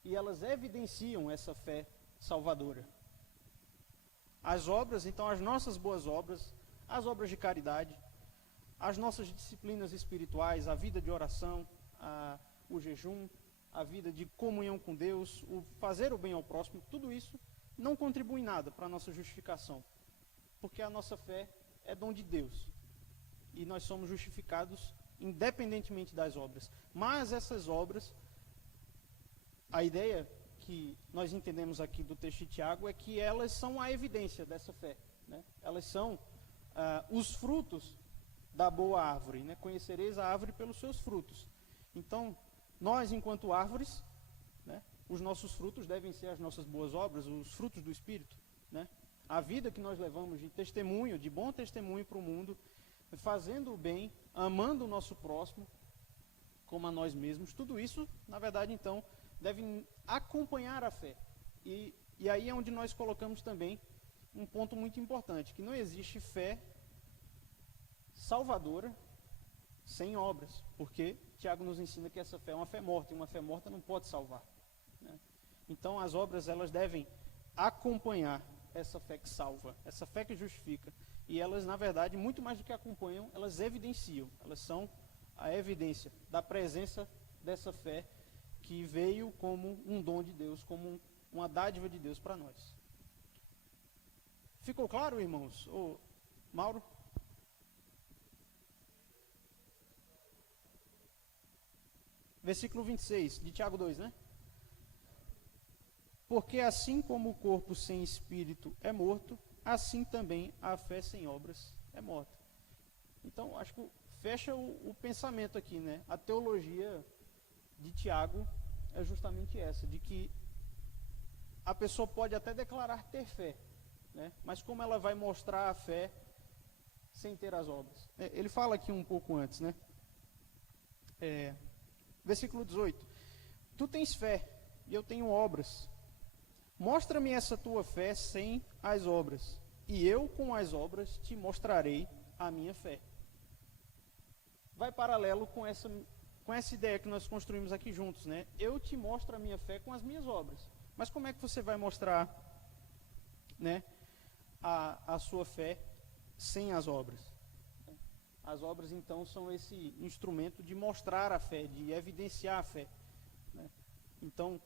e elas evidenciam essa fé salvadora. As obras, então, as nossas boas obras, as obras de caridade, as nossas disciplinas espirituais, a vida de oração, o jejum, a vida de comunhão com Deus, o fazer o bem ao próximo, tudo isso não contribui em nada para a nossa justificação, porque a nossa fé é dom de Deus e nós somos justificados independentemente das obras. Mas essas obras, a ideia que nós entendemos aqui do texto de Tiago é que elas são a evidência dessa fé, né? Elas são os frutos da boa árvore, né? Conhecereis a árvore pelos seus frutos. Então, nós, enquanto árvores, né, os nossos frutos devem ser as nossas boas obras, os frutos do Espírito, né? A vida que nós levamos de testemunho, de bom testemunho para o mundo, fazendo o bem, amando o nosso próximo, como a nós mesmos, tudo isso, na verdade, então, deve acompanhar a fé. E aí é onde nós colocamos também um ponto muito importante, que não existe fé salvadora sem obras, porque Tiago nos ensina que essa fé é uma fé morta, e uma fé morta não pode salvar, né? Então as obras, elas devem acompanhar essa fé que salva, essa fé que justifica, e elas, na verdade, muito mais do que acompanham, elas evidenciam, elas são a evidência da presença dessa fé que veio como um dom de Deus, como uma dádiva de Deus para nós. Ficou claro, irmãos? Ô, Mauro? Versículo 26, de Tiago 2, né? Porque assim como o corpo sem espírito é morto, assim também a fé sem obras é morta. Então, acho que fecha o pensamento aqui, né? A teologia de Tiago é justamente essa, de que a pessoa pode até declarar ter fé, né? Mas como ela vai mostrar a fé sem ter as obras? Ele fala aqui um pouco antes, né? Versículo 18. Tu tens fé, e eu tenho obras. Mostra-me essa tua fé sem as obras, e eu com as obras te mostrarei a minha fé. Vai paralelo com essa ideia que nós construímos aqui juntos, né? Eu te mostro a minha fé com as minhas obras. Mas como é que você vai mostrar, né, a sua fé sem as obras? As obras, então, são esse instrumento de mostrar a fé, de evidenciar a fé, né? Então,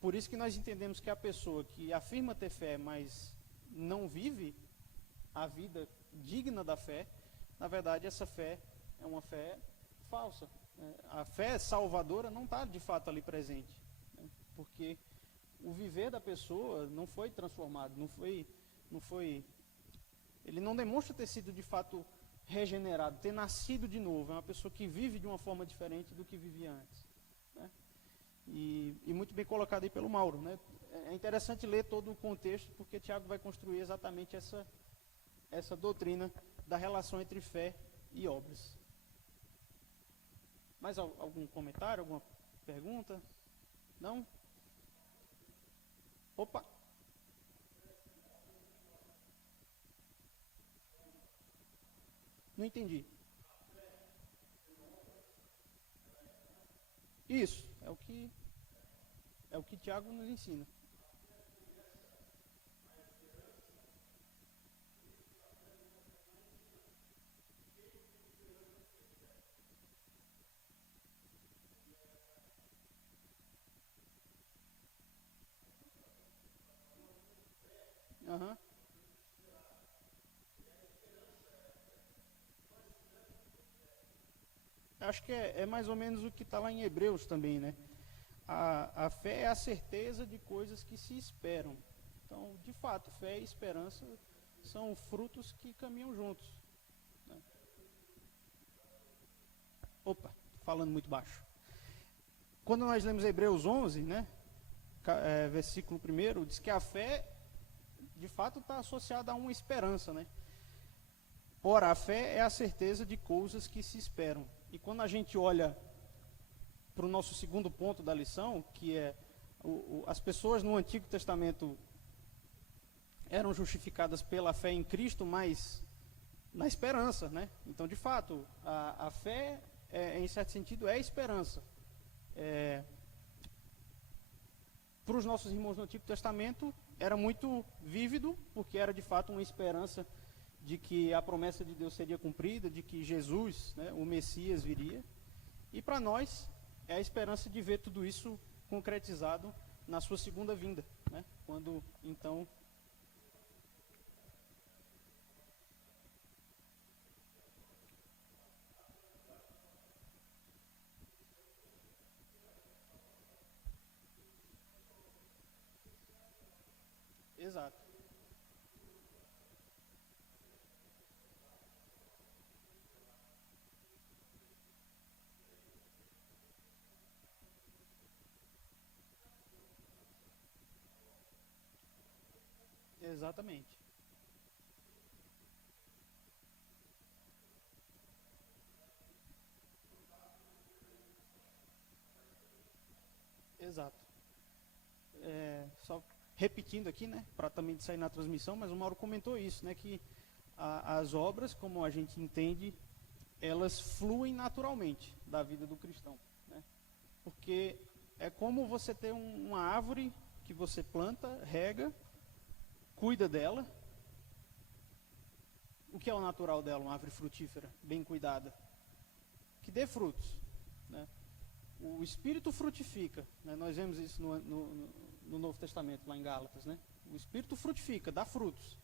por isso que nós entendemos que a pessoa que afirma ter fé, mas não vive a vida digna da fé, na verdade, essa fé é uma fé falsa, né? A fé salvadora não está, de fato, ali presente, né? Porque o viver da pessoa não foi transformado, ele não demonstra ter sido, de fato, regenerado, ter nascido de novo. É uma pessoa que vive de uma forma diferente do que vivia antes, né? E muito bem colocado aí pelo Mauro, né? É interessante ler todo o contexto, porque Tiago vai construir exatamente essa doutrina da relação entre fé e obras. Mais algum comentário, alguma pergunta? Não? Opa! Não entendi. Isso, é o que Tiago nos ensina. Aham. Acho que é mais ou menos o que está lá em Hebreus também, né? A fé é a certeza de coisas que se esperam. Então, de fato, fé e esperança são frutos que caminham juntos, né? Opa, falando muito baixo. Quando nós lemos Hebreus 11, né, versículo 1, diz que a fé, de fato, está associada a uma esperança, né? Ora, a fé é a certeza de coisas que se esperam E quando a gente olha para o nosso segundo ponto da lição, que é as pessoas no Antigo Testamento eram justificadas pela fé em Cristo, mas na esperança, né? Então, de fato, a fé, em certo sentido, é esperança. Para os nossos irmãos no Antigo Testamento, era muito vívido, porque era de fato uma esperança de que a promessa de Deus seria cumprida, de que Jesus, né, o Messias, viria. E para nós, é a esperança de ver tudo isso concretizado na sua segunda vinda, né? Quando, então... Exato. Exatamente. Exato. Só repetindo aqui, né, para também sair na transmissão, mas o Mauro comentou isso, né, que as obras, como a gente entende, elas fluem naturalmente da vida do cristão, né? Porque é como você ter uma árvore que você planta, rega, cuida dela. O que é o natural dela? Uma árvore frutífera, bem cuidada, que dê frutos, né? O Espírito frutifica, né? Nós vemos isso no Novo Testamento, lá em Gálatas, né? O Espírito frutifica, dá frutos.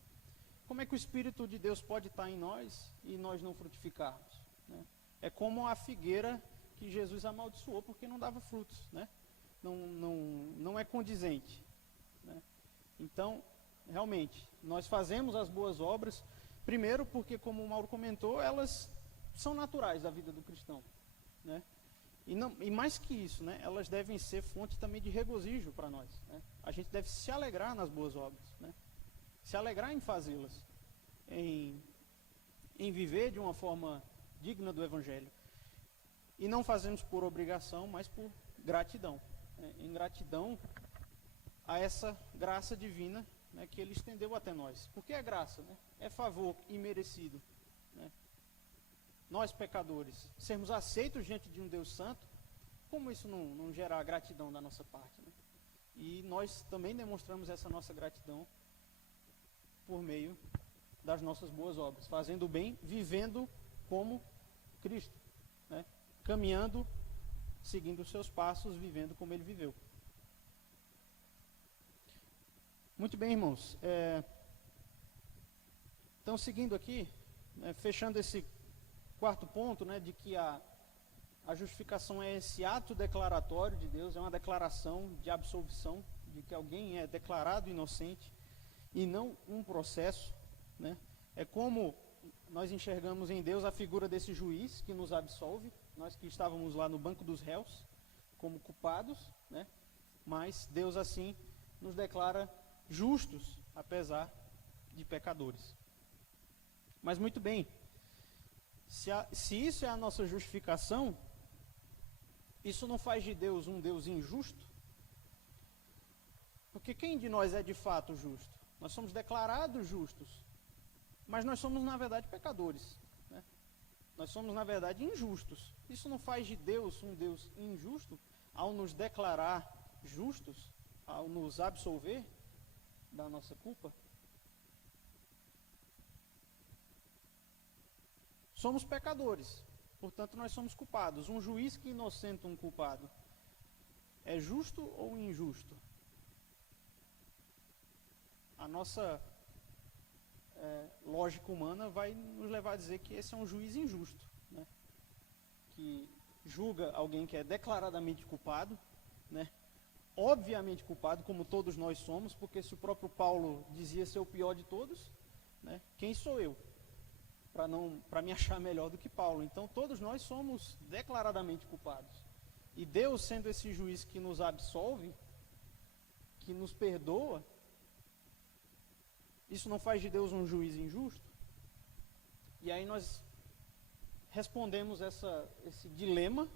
Como é que o Espírito de Deus pode estar em nós e nós não frutificarmos, né? É como a figueira que Jesus amaldiçoou porque não dava frutos, né? Não é condizente, né? Então, realmente, nós fazemos as boas obras, primeiro porque, como o Mauro comentou, elas são naturais da vida do cristão, né? E mais que isso, né, elas devem ser fonte também de regozijo para nós, né? A gente deve se alegrar nas boas obras, né? Se alegrar em fazê-las, em viver de uma forma digna do Evangelho. E não fazemos por obrigação, mas por gratidão, né? Em gratidão a essa graça divina, né, que Ele estendeu até nós. Porque é graça, né? É favor imerecido, né? Nós, pecadores, sermos aceitos diante de um Deus santo, como isso não gerar gratidão da nossa parte, né? E nós também demonstramos essa nossa gratidão por meio das nossas boas obras, fazendo o bem, vivendo como Cristo, né? Caminhando, seguindo os seus passos, vivendo como Ele viveu. Muito bem, irmãos. Então, seguindo aqui, né, fechando esse quarto ponto, né, de que a justificação é esse ato declaratório de Deus, é uma declaração de absolvição, de que alguém é declarado inocente e não um processo, né? É como nós enxergamos em Deus a figura desse juiz que nos absolve, nós que estávamos lá no banco dos réus como culpados, né? Mas Deus assim nos declara justos, apesar de pecadores. Mas muito bem, se isso é a nossa justificação, isso não faz de Deus um Deus injusto? Porque quem de nós é de fato justo? Nós somos declarados justos, mas nós somos na verdade pecadores, né? Nós somos na verdade injustos. Isso não faz de Deus um Deus injusto ao nos declarar justos, ao nos absolver da nossa culpa? Somos pecadores, portanto nós somos culpados. Um juiz que inocenta um culpado é justo ou injusto? A nossa lógica humana vai nos levar a dizer que esse é um juiz injusto, né? Que julga alguém que é declaradamente culpado, né? Obviamente culpado, como todos nós somos, porque se o próprio Paulo dizia ser o pior de todos, né, quem sou eu para me achar melhor do que Paulo? Então todos nós somos declaradamente culpados. E Deus, sendo esse juiz que nos absolve, que nos perdoa, isso não faz de Deus um juiz injusto? E aí nós respondemos esse dilema,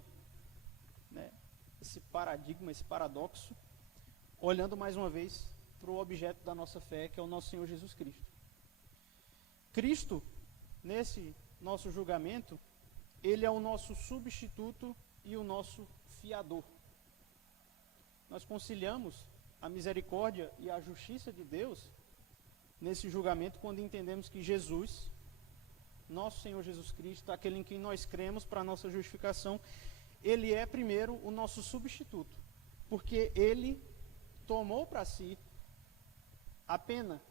né, esse paradigma, esse paradoxo, olhando mais uma vez para o objeto da nossa fé, que é o nosso Senhor Jesus Cristo. Cristo, nesse nosso julgamento, ele é o nosso substituto e o nosso fiador. Nós conciliamos a misericórdia e a justiça de Deus nesse julgamento quando entendemos que Jesus, nosso Senhor Jesus Cristo, aquele em quem nós cremos para a nossa justificação, ele é primeiro o nosso substituto, porque ele tomou para si a pena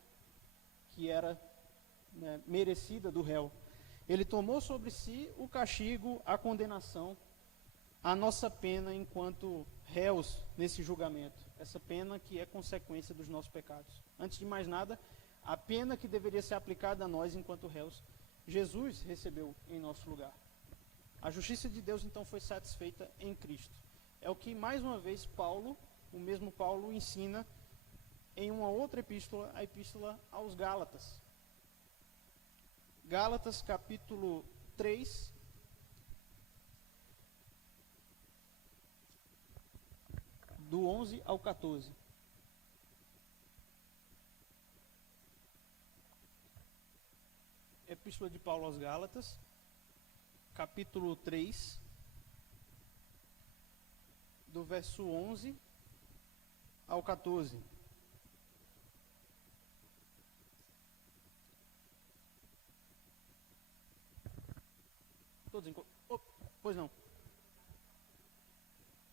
que era, né, merecida do réu. Ele tomou sobre si o castigo, a condenação, a nossa pena enquanto réus nesse julgamento. Essa pena que é consequência dos nossos pecados. Antes de mais nada, a pena que deveria ser aplicada a nós enquanto réus, Jesus recebeu em nosso lugar. A justiça de Deus então foi satisfeita em Cristo. É o que mais uma vez Paulo, o mesmo Paulo, ensina em uma outra epístola, a epístola aos Gálatas. Gálatas capítulo 3, do 11 ao 14. Epístola de Paulo aos Gálatas, capítulo 3, do verso 11 ao 14. Todos pois não.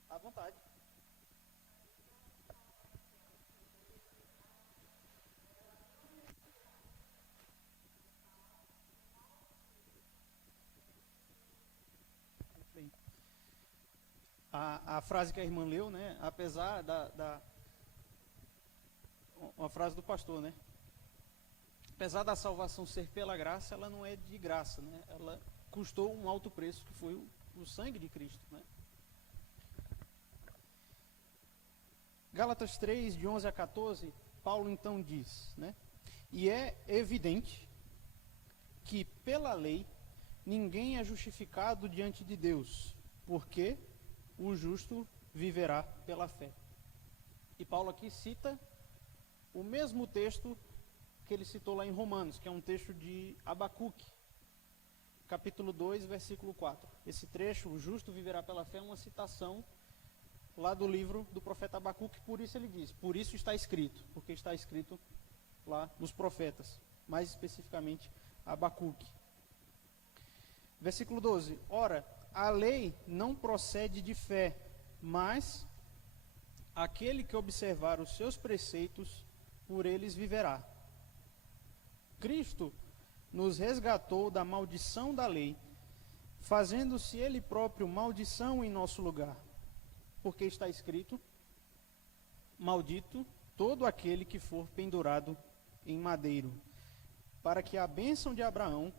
À vontade. Bem, a frase que a irmã leu, né? Apesar uma frase do pastor, né? Apesar da salvação ser pela graça, ela não é de graça, né? Ela custou um alto preço, que foi o sangue de Cristo, né? Gálatas 3, de 11 a 14, Paulo então diz, né? E é evidente que pela lei ninguém é justificado diante de Deus, porque o justo viverá pela fé. E Paulo aqui cita o mesmo texto que ele citou lá em Romanos, que é um texto de Abacuque, capítulo 2, versículo 4. Esse trecho, o justo viverá pela fé, é uma citação lá do livro do profeta Abacuque, por isso ele diz, por isso está escrito, porque está escrito lá nos profetas, mais especificamente Abacuque. Versículo 12, ora, a lei não procede de fé, mas aquele que observar os seus preceitos, por eles viverá. Cristo nos resgatou da maldição da lei, fazendo-se ele próprio maldição em nosso lugar. Porque está escrito, maldito todo aquele que for pendurado em madeiro, para que a bênção de Abraão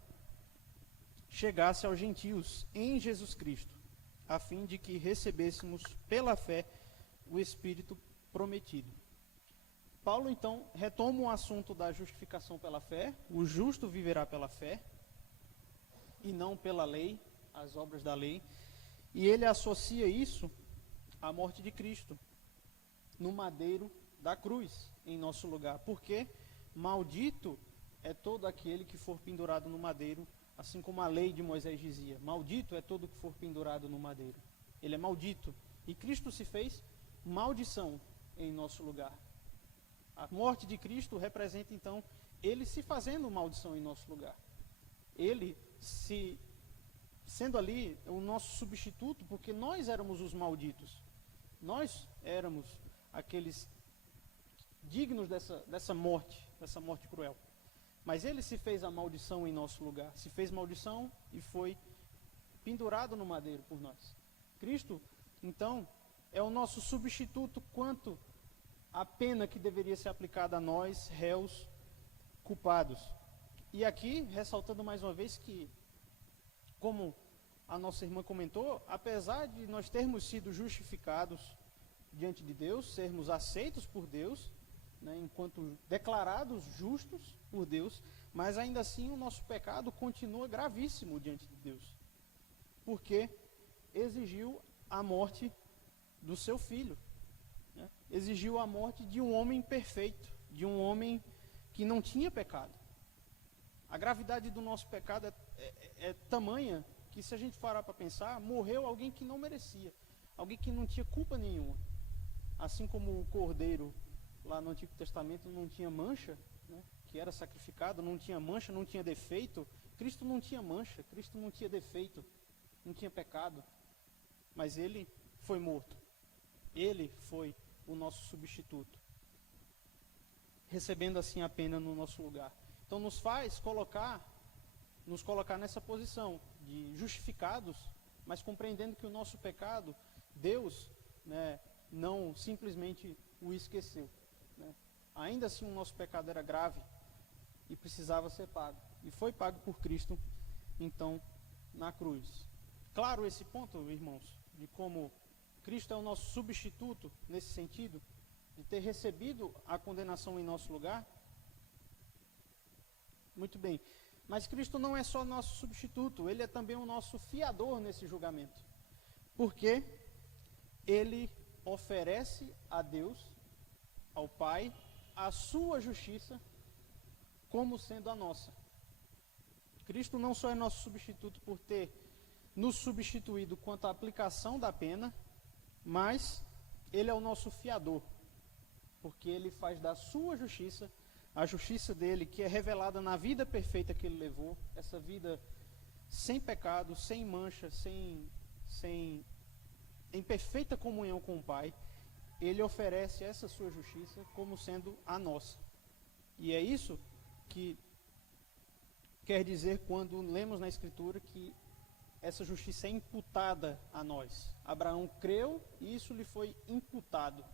chegasse aos gentios em Jesus Cristo, a fim de que recebêssemos pela fé o Espírito prometido. Paulo, então, retoma o assunto da justificação pela fé, o justo viverá pela fé, e não pela lei, as obras da lei, e ele associa isso à morte de Cristo, no madeiro da cruz, em nosso lugar, porque maldito é todo aquele que for pendurado no madeiro, assim como a lei de Moisés dizia, maldito é todo que for pendurado no madeiro. Ele é maldito, e Cristo se fez maldição em nosso lugar. A morte de Cristo representa, então, ele se fazendo maldição em nosso lugar. Ele sendo ali o nosso substituto, porque nós éramos os malditos. Nós éramos aqueles dignos dessa morte cruel. Mas ele se fez a maldição em nosso lugar. Se fez maldição e foi pendurado no madeiro por nós. Cristo, então, é o nosso substituto quanto a pena que deveria ser aplicada a nós, réus, culpados. E aqui, ressaltando mais uma vez que, como a nossa irmã comentou, apesar de nós termos sido justificados diante de Deus, sermos aceitos por Deus, né, enquanto declarados justos por Deus, mas ainda assim o nosso pecado continua gravíssimo diante de Deus. porque exigiu a morte do seu filho, né? Exigiu a morte de um homem perfeito, de um homem que não tinha pecado. A gravidade do nosso pecado é tamanha que, se a gente parar para pensar, morreu alguém que não merecia, alguém que não tinha culpa nenhuma. Assim como o cordeiro lá no Antigo Testamento não tinha mancha, né, que era sacrificado, não tinha mancha, não tinha defeito, Cristo não tinha mancha, Cristo não tinha defeito, não tinha pecado, mas ele foi morto. Ele foi o nosso substituto, recebendo assim a pena no nosso lugar. Então nos faz nos colocar nessa posição de justificados, mas compreendendo que o nosso pecado, Deus, né, não simplesmente o esqueceu, né? Ainda assim o nosso pecado era grave e precisava ser pago. E foi pago por Cristo, então, na cruz. Claro esse ponto, irmãos, de como Cristo é o nosso substituto, nesse sentido, de ter recebido a condenação em nosso lugar? Muito bem. Mas Cristo não é só nosso substituto, Ele é também o nosso fiador nesse julgamento. Porque Ele oferece a Deus, ao Pai, a sua justiça como sendo a nossa. Cristo não só é nosso substituto por ter nos substituído quanto à aplicação da pena, mas Ele é o nosso fiador, porque Ele faz da sua justiça, a justiça dele, que é revelada na vida perfeita que Ele levou, essa vida sem pecado, sem mancha, em perfeita comunhão com o Pai, Ele oferece essa sua justiça como sendo a nossa. E é isso que quer dizer quando lemos na Escritura que essa justiça é imputada a nós. Abraão creu e isso lhe foi imputado.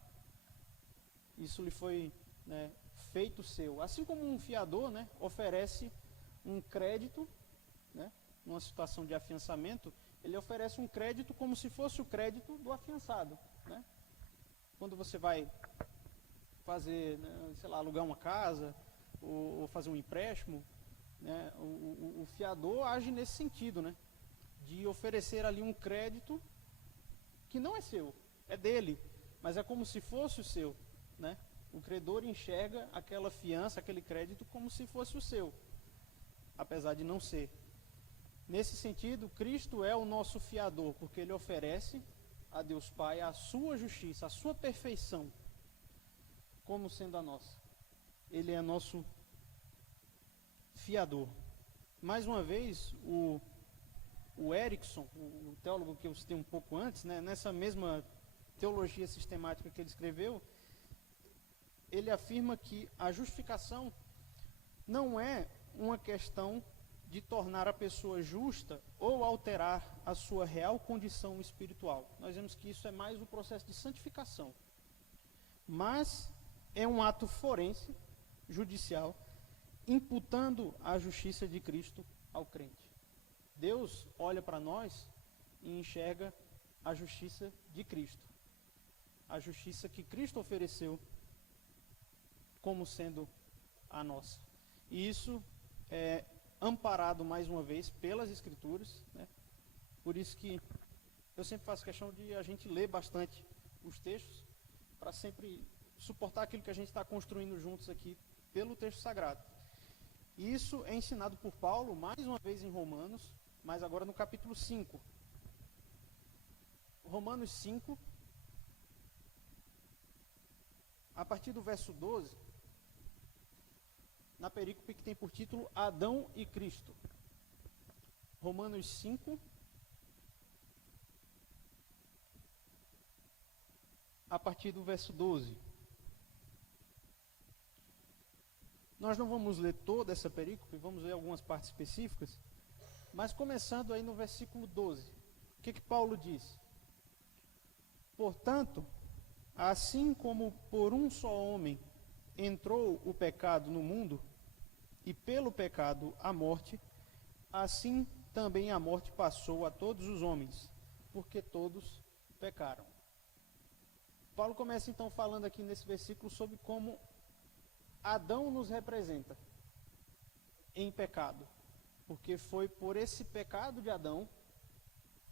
Isso lhe foi, né, feito seu. Assim como um fiador, né, oferece um crédito, né, numa situação de afiançamento, ele oferece um crédito como se fosse o crédito do afiançado, né? Quando você vai fazer, né, sei lá, alugar uma casa ou fazer um empréstimo, né, o fiador age nesse sentido, né, de oferecer ali um crédito que não é seu, é dele, mas é como se fosse o seu, né? O credor enxerga aquela fiança, aquele crédito como se fosse o seu, apesar de não ser. Nesse sentido, Cristo é o nosso fiador, porque Ele oferece a Deus Pai a sua justiça, a sua perfeição, como sendo a nossa. Ele é nosso fiador. Mais uma vez, o Erickson, o teólogo que eu citei um pouco antes, né, nessa mesma teologia sistemática que ele escreveu, ele afirma que a justificação não é uma questão de tornar a pessoa justa ou alterar a sua real condição espiritual. Nós vemos que isso é mais o processo de santificação. Mas é um ato forense, judicial, imputando a justiça de Cristo ao crente. Deus olha para nós e enxerga a justiça de Cristo. A justiça que Cristo ofereceu como sendo a nossa. E isso é amparado, mais uma vez, pelas Escrituras, né? Por isso que eu sempre faço questão de a gente ler bastante os textos, para sempre suportar aquilo que a gente está construindo juntos aqui, pelo texto sagrado. E isso é ensinado por Paulo, mais uma vez em Romanos, mas agora no capítulo 5. Romanos 5, a partir do verso 12, na perícope que tem por título Adão e Cristo. Romanos 5, a partir do verso 12. Nós não vamos ler toda essa perícope, vamos ler algumas partes específicas, mas começando aí no versículo 12. O que Paulo diz? Portanto, assim como por um só homem entrou o pecado no mundo, e pelo pecado a morte, assim também a morte passou a todos os homens, porque todos pecaram. Paulo começa então falando aqui nesse versículo sobre como Adão nos representa em pecado, porque foi por esse pecado de Adão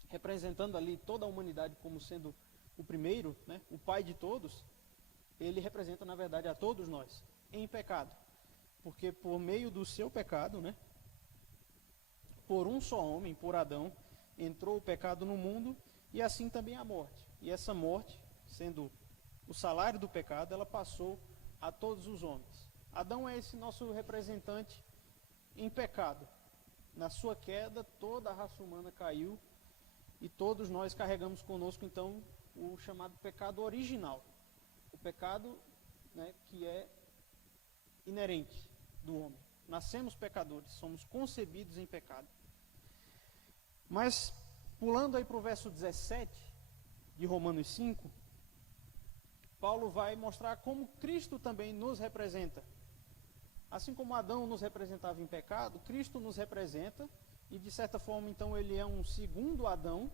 representando ali toda a humanidade como sendo o primeiro, né, o pai de todos, ele representa, na verdade, a todos nós em pecado. Porque por meio do seu pecado, né, por um só homem, por Adão, entrou o pecado no mundo e assim também a morte. E essa morte, sendo o salário do pecado, ela passou a todos os homens. Adão é esse nosso representante em pecado. Na sua queda, toda a raça humana caiu e todos nós carregamos conosco, então, o chamado pecado original. O pecado, né, que é inerente do homem. Nascemos pecadores, somos concebidos em pecado. Mas, pulando aí para o verso 17 de Romanos 5, Paulo vai mostrar como Cristo também nos representa. Assim como Adão nos representava em pecado, Cristo nos representa, e de certa forma, então, ele é um segundo Adão,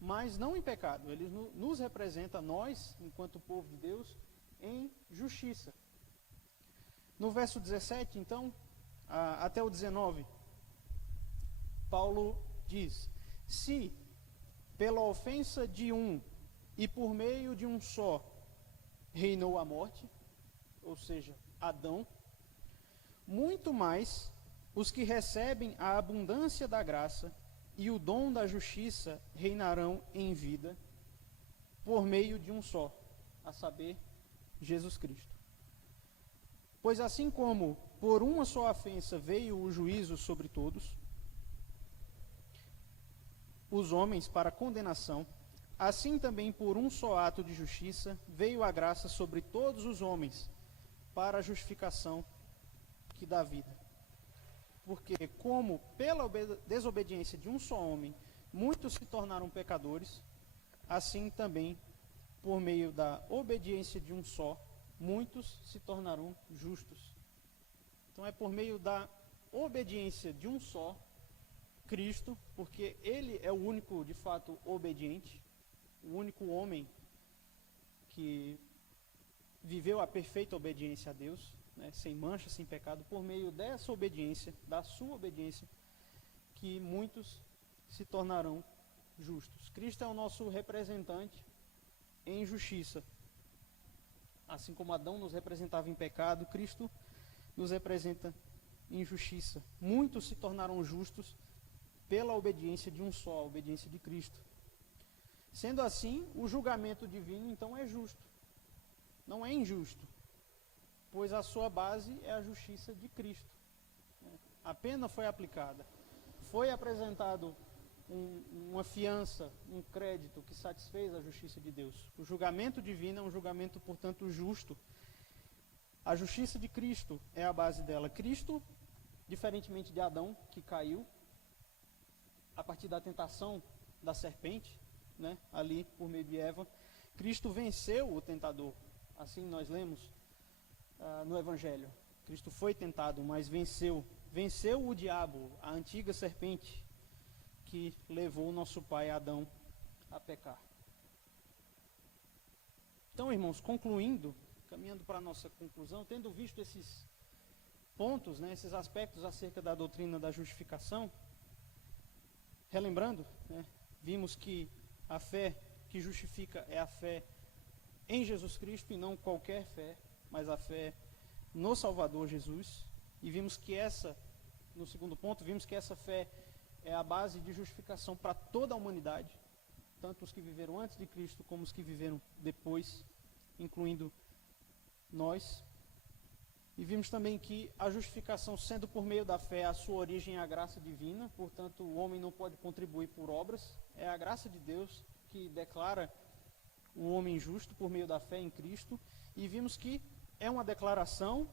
mas não em pecado. Ele nos representa, nós, enquanto povo de Deus, em justiça. No verso 17, então, até o 19, Paulo diz: se pela ofensa de um e por meio de um só reinou a morte, ou seja, Adão, muito mais os que recebem a abundância da graça e o dom da justiça reinarão em vida por meio de um só, a saber, Jesus Cristo. Pois assim como por uma só ofensa veio o juízo sobre todos, os homens para condenação, assim também por um só ato de justiça veio a graça sobre todos os homens para a justificação que dá vida. Porque como pela desobediência de um só homem muitos se tornaram pecadores, assim também por meio da obediência de um só muitos se tornarão justos. Então é por meio da obediência de um só, Cristo, porque ele é o único de fato obediente, o único homem que viveu a perfeita obediência a Deus, né, sem mancha, sem pecado, por meio dessa obediência, da sua obediência, que muitos se tornarão justos. Cristo é o nosso representante em justiça. Assim como Adão nos representava em pecado, Cristo nos representa em justiça. Muitos se tornaram justos pela obediência de um só, a obediência de Cristo. Sendo assim, o julgamento divino, então, é justo. Não é injusto, pois a sua base é a justiça de Cristo. A pena foi aplicada. Foi apresentado uma fiança, um crédito que satisfez a justiça de Deus. O julgamento divino é um julgamento, portanto, justo. A justiça de Cristo é a base dela. Cristo, diferentemente de Adão, que caiu a partir da tentação da serpente, né, ali por meio de Eva, Cristo venceu o tentador. Assim nós lemos no Evangelho. Cristo foi tentado, mas venceu. Venceu o diabo, a antiga serpente, que levou o nosso pai Adão a pecar. Então, irmãos, concluindo, caminhando para a nossa conclusão, tendo visto esses pontos, né, esses aspectos acerca da doutrina da justificação, relembrando, né, vimos que a fé que justifica é a fé em Jesus Cristo e não qualquer fé, mas a fé no Salvador Jesus. E vimos que no segundo ponto, vimos que essa fé é a base de justificação para toda a humanidade, tanto os que viveram antes de Cristo como os que viveram depois, incluindo nós. E vimos também que a justificação, sendo por meio da fé, a sua origem é a graça divina, portanto o homem não pode contribuir por obras, é a graça de Deus que declara o homem justo por meio da fé em Cristo. E vimos que é uma declaração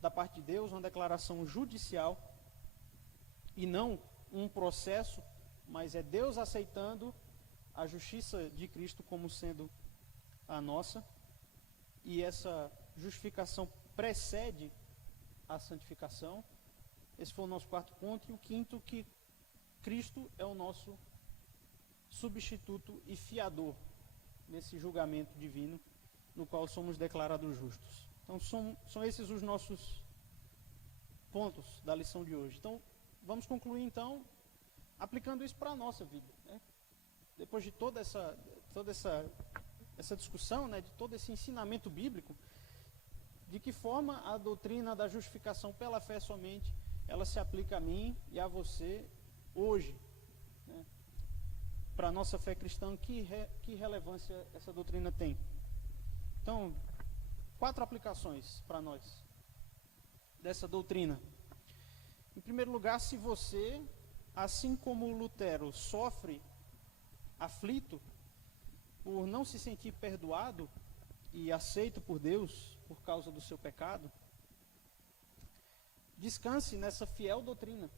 da parte de Deus, uma declaração judicial, e não um processo, mas é Deus aceitando a justiça de Cristo como sendo a nossa, e essa justificação precede a santificação. Esse foi o nosso quarto ponto. E o quinto, que Cristo é o nosso substituto e fiador nesse julgamento divino, no qual somos declarados justos. Então são esses os nossos pontos da lição de hoje. Então vamos concluir então aplicando isso para a nossa vida, né? depois de toda essa discussão, né, de todo esse ensinamento bíblico, de que forma a doutrina da justificação pela fé somente, ela se aplica a mim e a você hoje, né? Para a nossa fé cristã, que relevância essa doutrina tem? Então, 4 aplicações para nós dessa doutrina. Em primeiro lugar, se você, assim como Lutero, sofre aflito por não se sentir perdoado e aceito por Deus por causa do seu pecado, descanse nessa fiel doutrina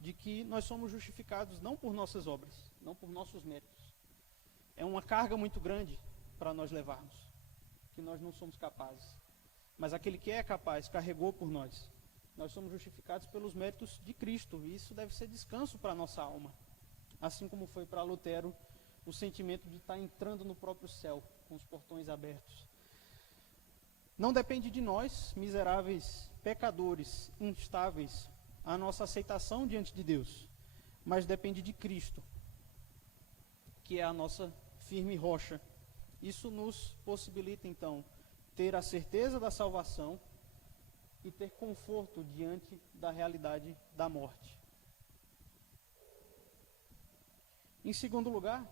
de que nós somos justificados não por nossas obras, não por nossos méritos. É uma carga muito grande para nós levarmos, que nós não somos capazes. Mas aquele que é capaz carregou por nós. Nós somos justificados pelos méritos de Cristo, e isso deve ser descanso para a nossa alma. Assim como foi para Lutero o sentimento de estar entrando no próprio céu, com os portões abertos. Não depende de nós, miseráveis pecadores, instáveis, a nossa aceitação diante de Deus, mas depende de Cristo, que é a nossa firme rocha. Isso nos possibilita, então, ter a certeza da salvação e ter conforto diante da realidade da morte. Em segundo lugar,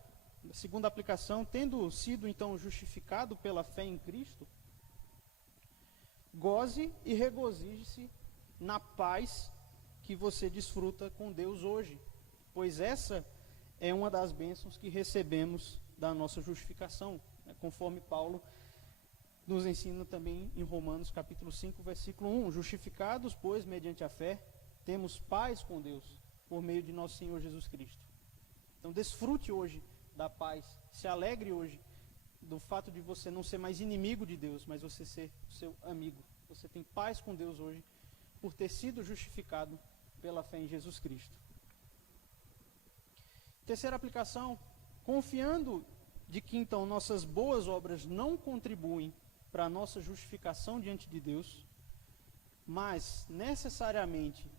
a segunda aplicação, tendo sido, então, justificado pela fé em Cristo, goze e regozije-se na paz que você desfruta com Deus hoje, pois essa é uma das bênçãos que recebemos da nossa justificação, né, conforme Paulo nos ensina também em Romanos capítulo 5, versículo 1, justificados, pois, mediante a fé, temos paz com Deus, por meio de nosso Senhor Jesus Cristo. Então, desfrute hoje da paz, se alegre hoje do fato de você não ser mais inimigo de Deus, mas você ser seu amigo. Você tem paz com Deus hoje, por ter sido justificado pela fé em Jesus Cristo. Terceira aplicação, confiando de que então nossas boas obras não contribuem para a nossa justificação diante de Deus, mas necessariamente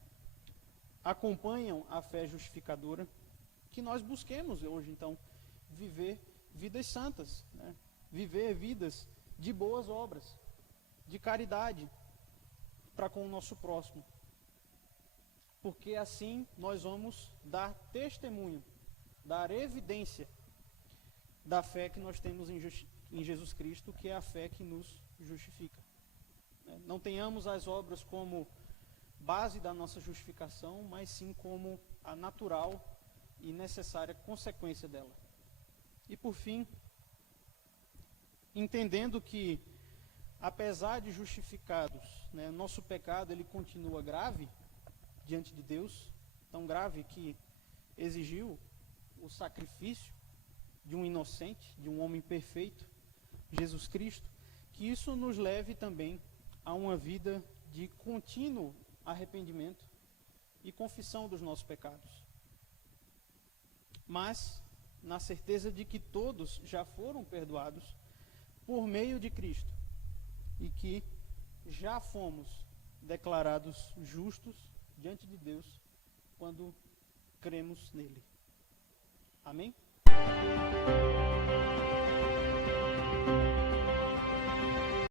acompanham a fé justificadora, que nós busquemos hoje então viver vidas santas, né? Viver vidas de boas obras, de caridade para com o nosso próximo, porque assim nós vamos dar testemunho, dar evidência da fé que nós temos em Jesus Cristo, que é a fé que nos justifica. Não tenhamos as obras como base da nossa justificação, mas sim como a natural e necessária consequência dela. E por fim, entendendo que, apesar de justificados, né, nosso pecado ele continua grave diante de Deus, tão grave que exigiu o sacrifício de um inocente, de um homem perfeito, Jesus Cristo, que isso nos leve também a uma vida de contínuo arrependimento e confissão dos nossos pecados. Mas na certeza de que todos já foram perdoados por meio de Cristo e que já fomos declarados justos diante de Deus quando cremos nele. Amém?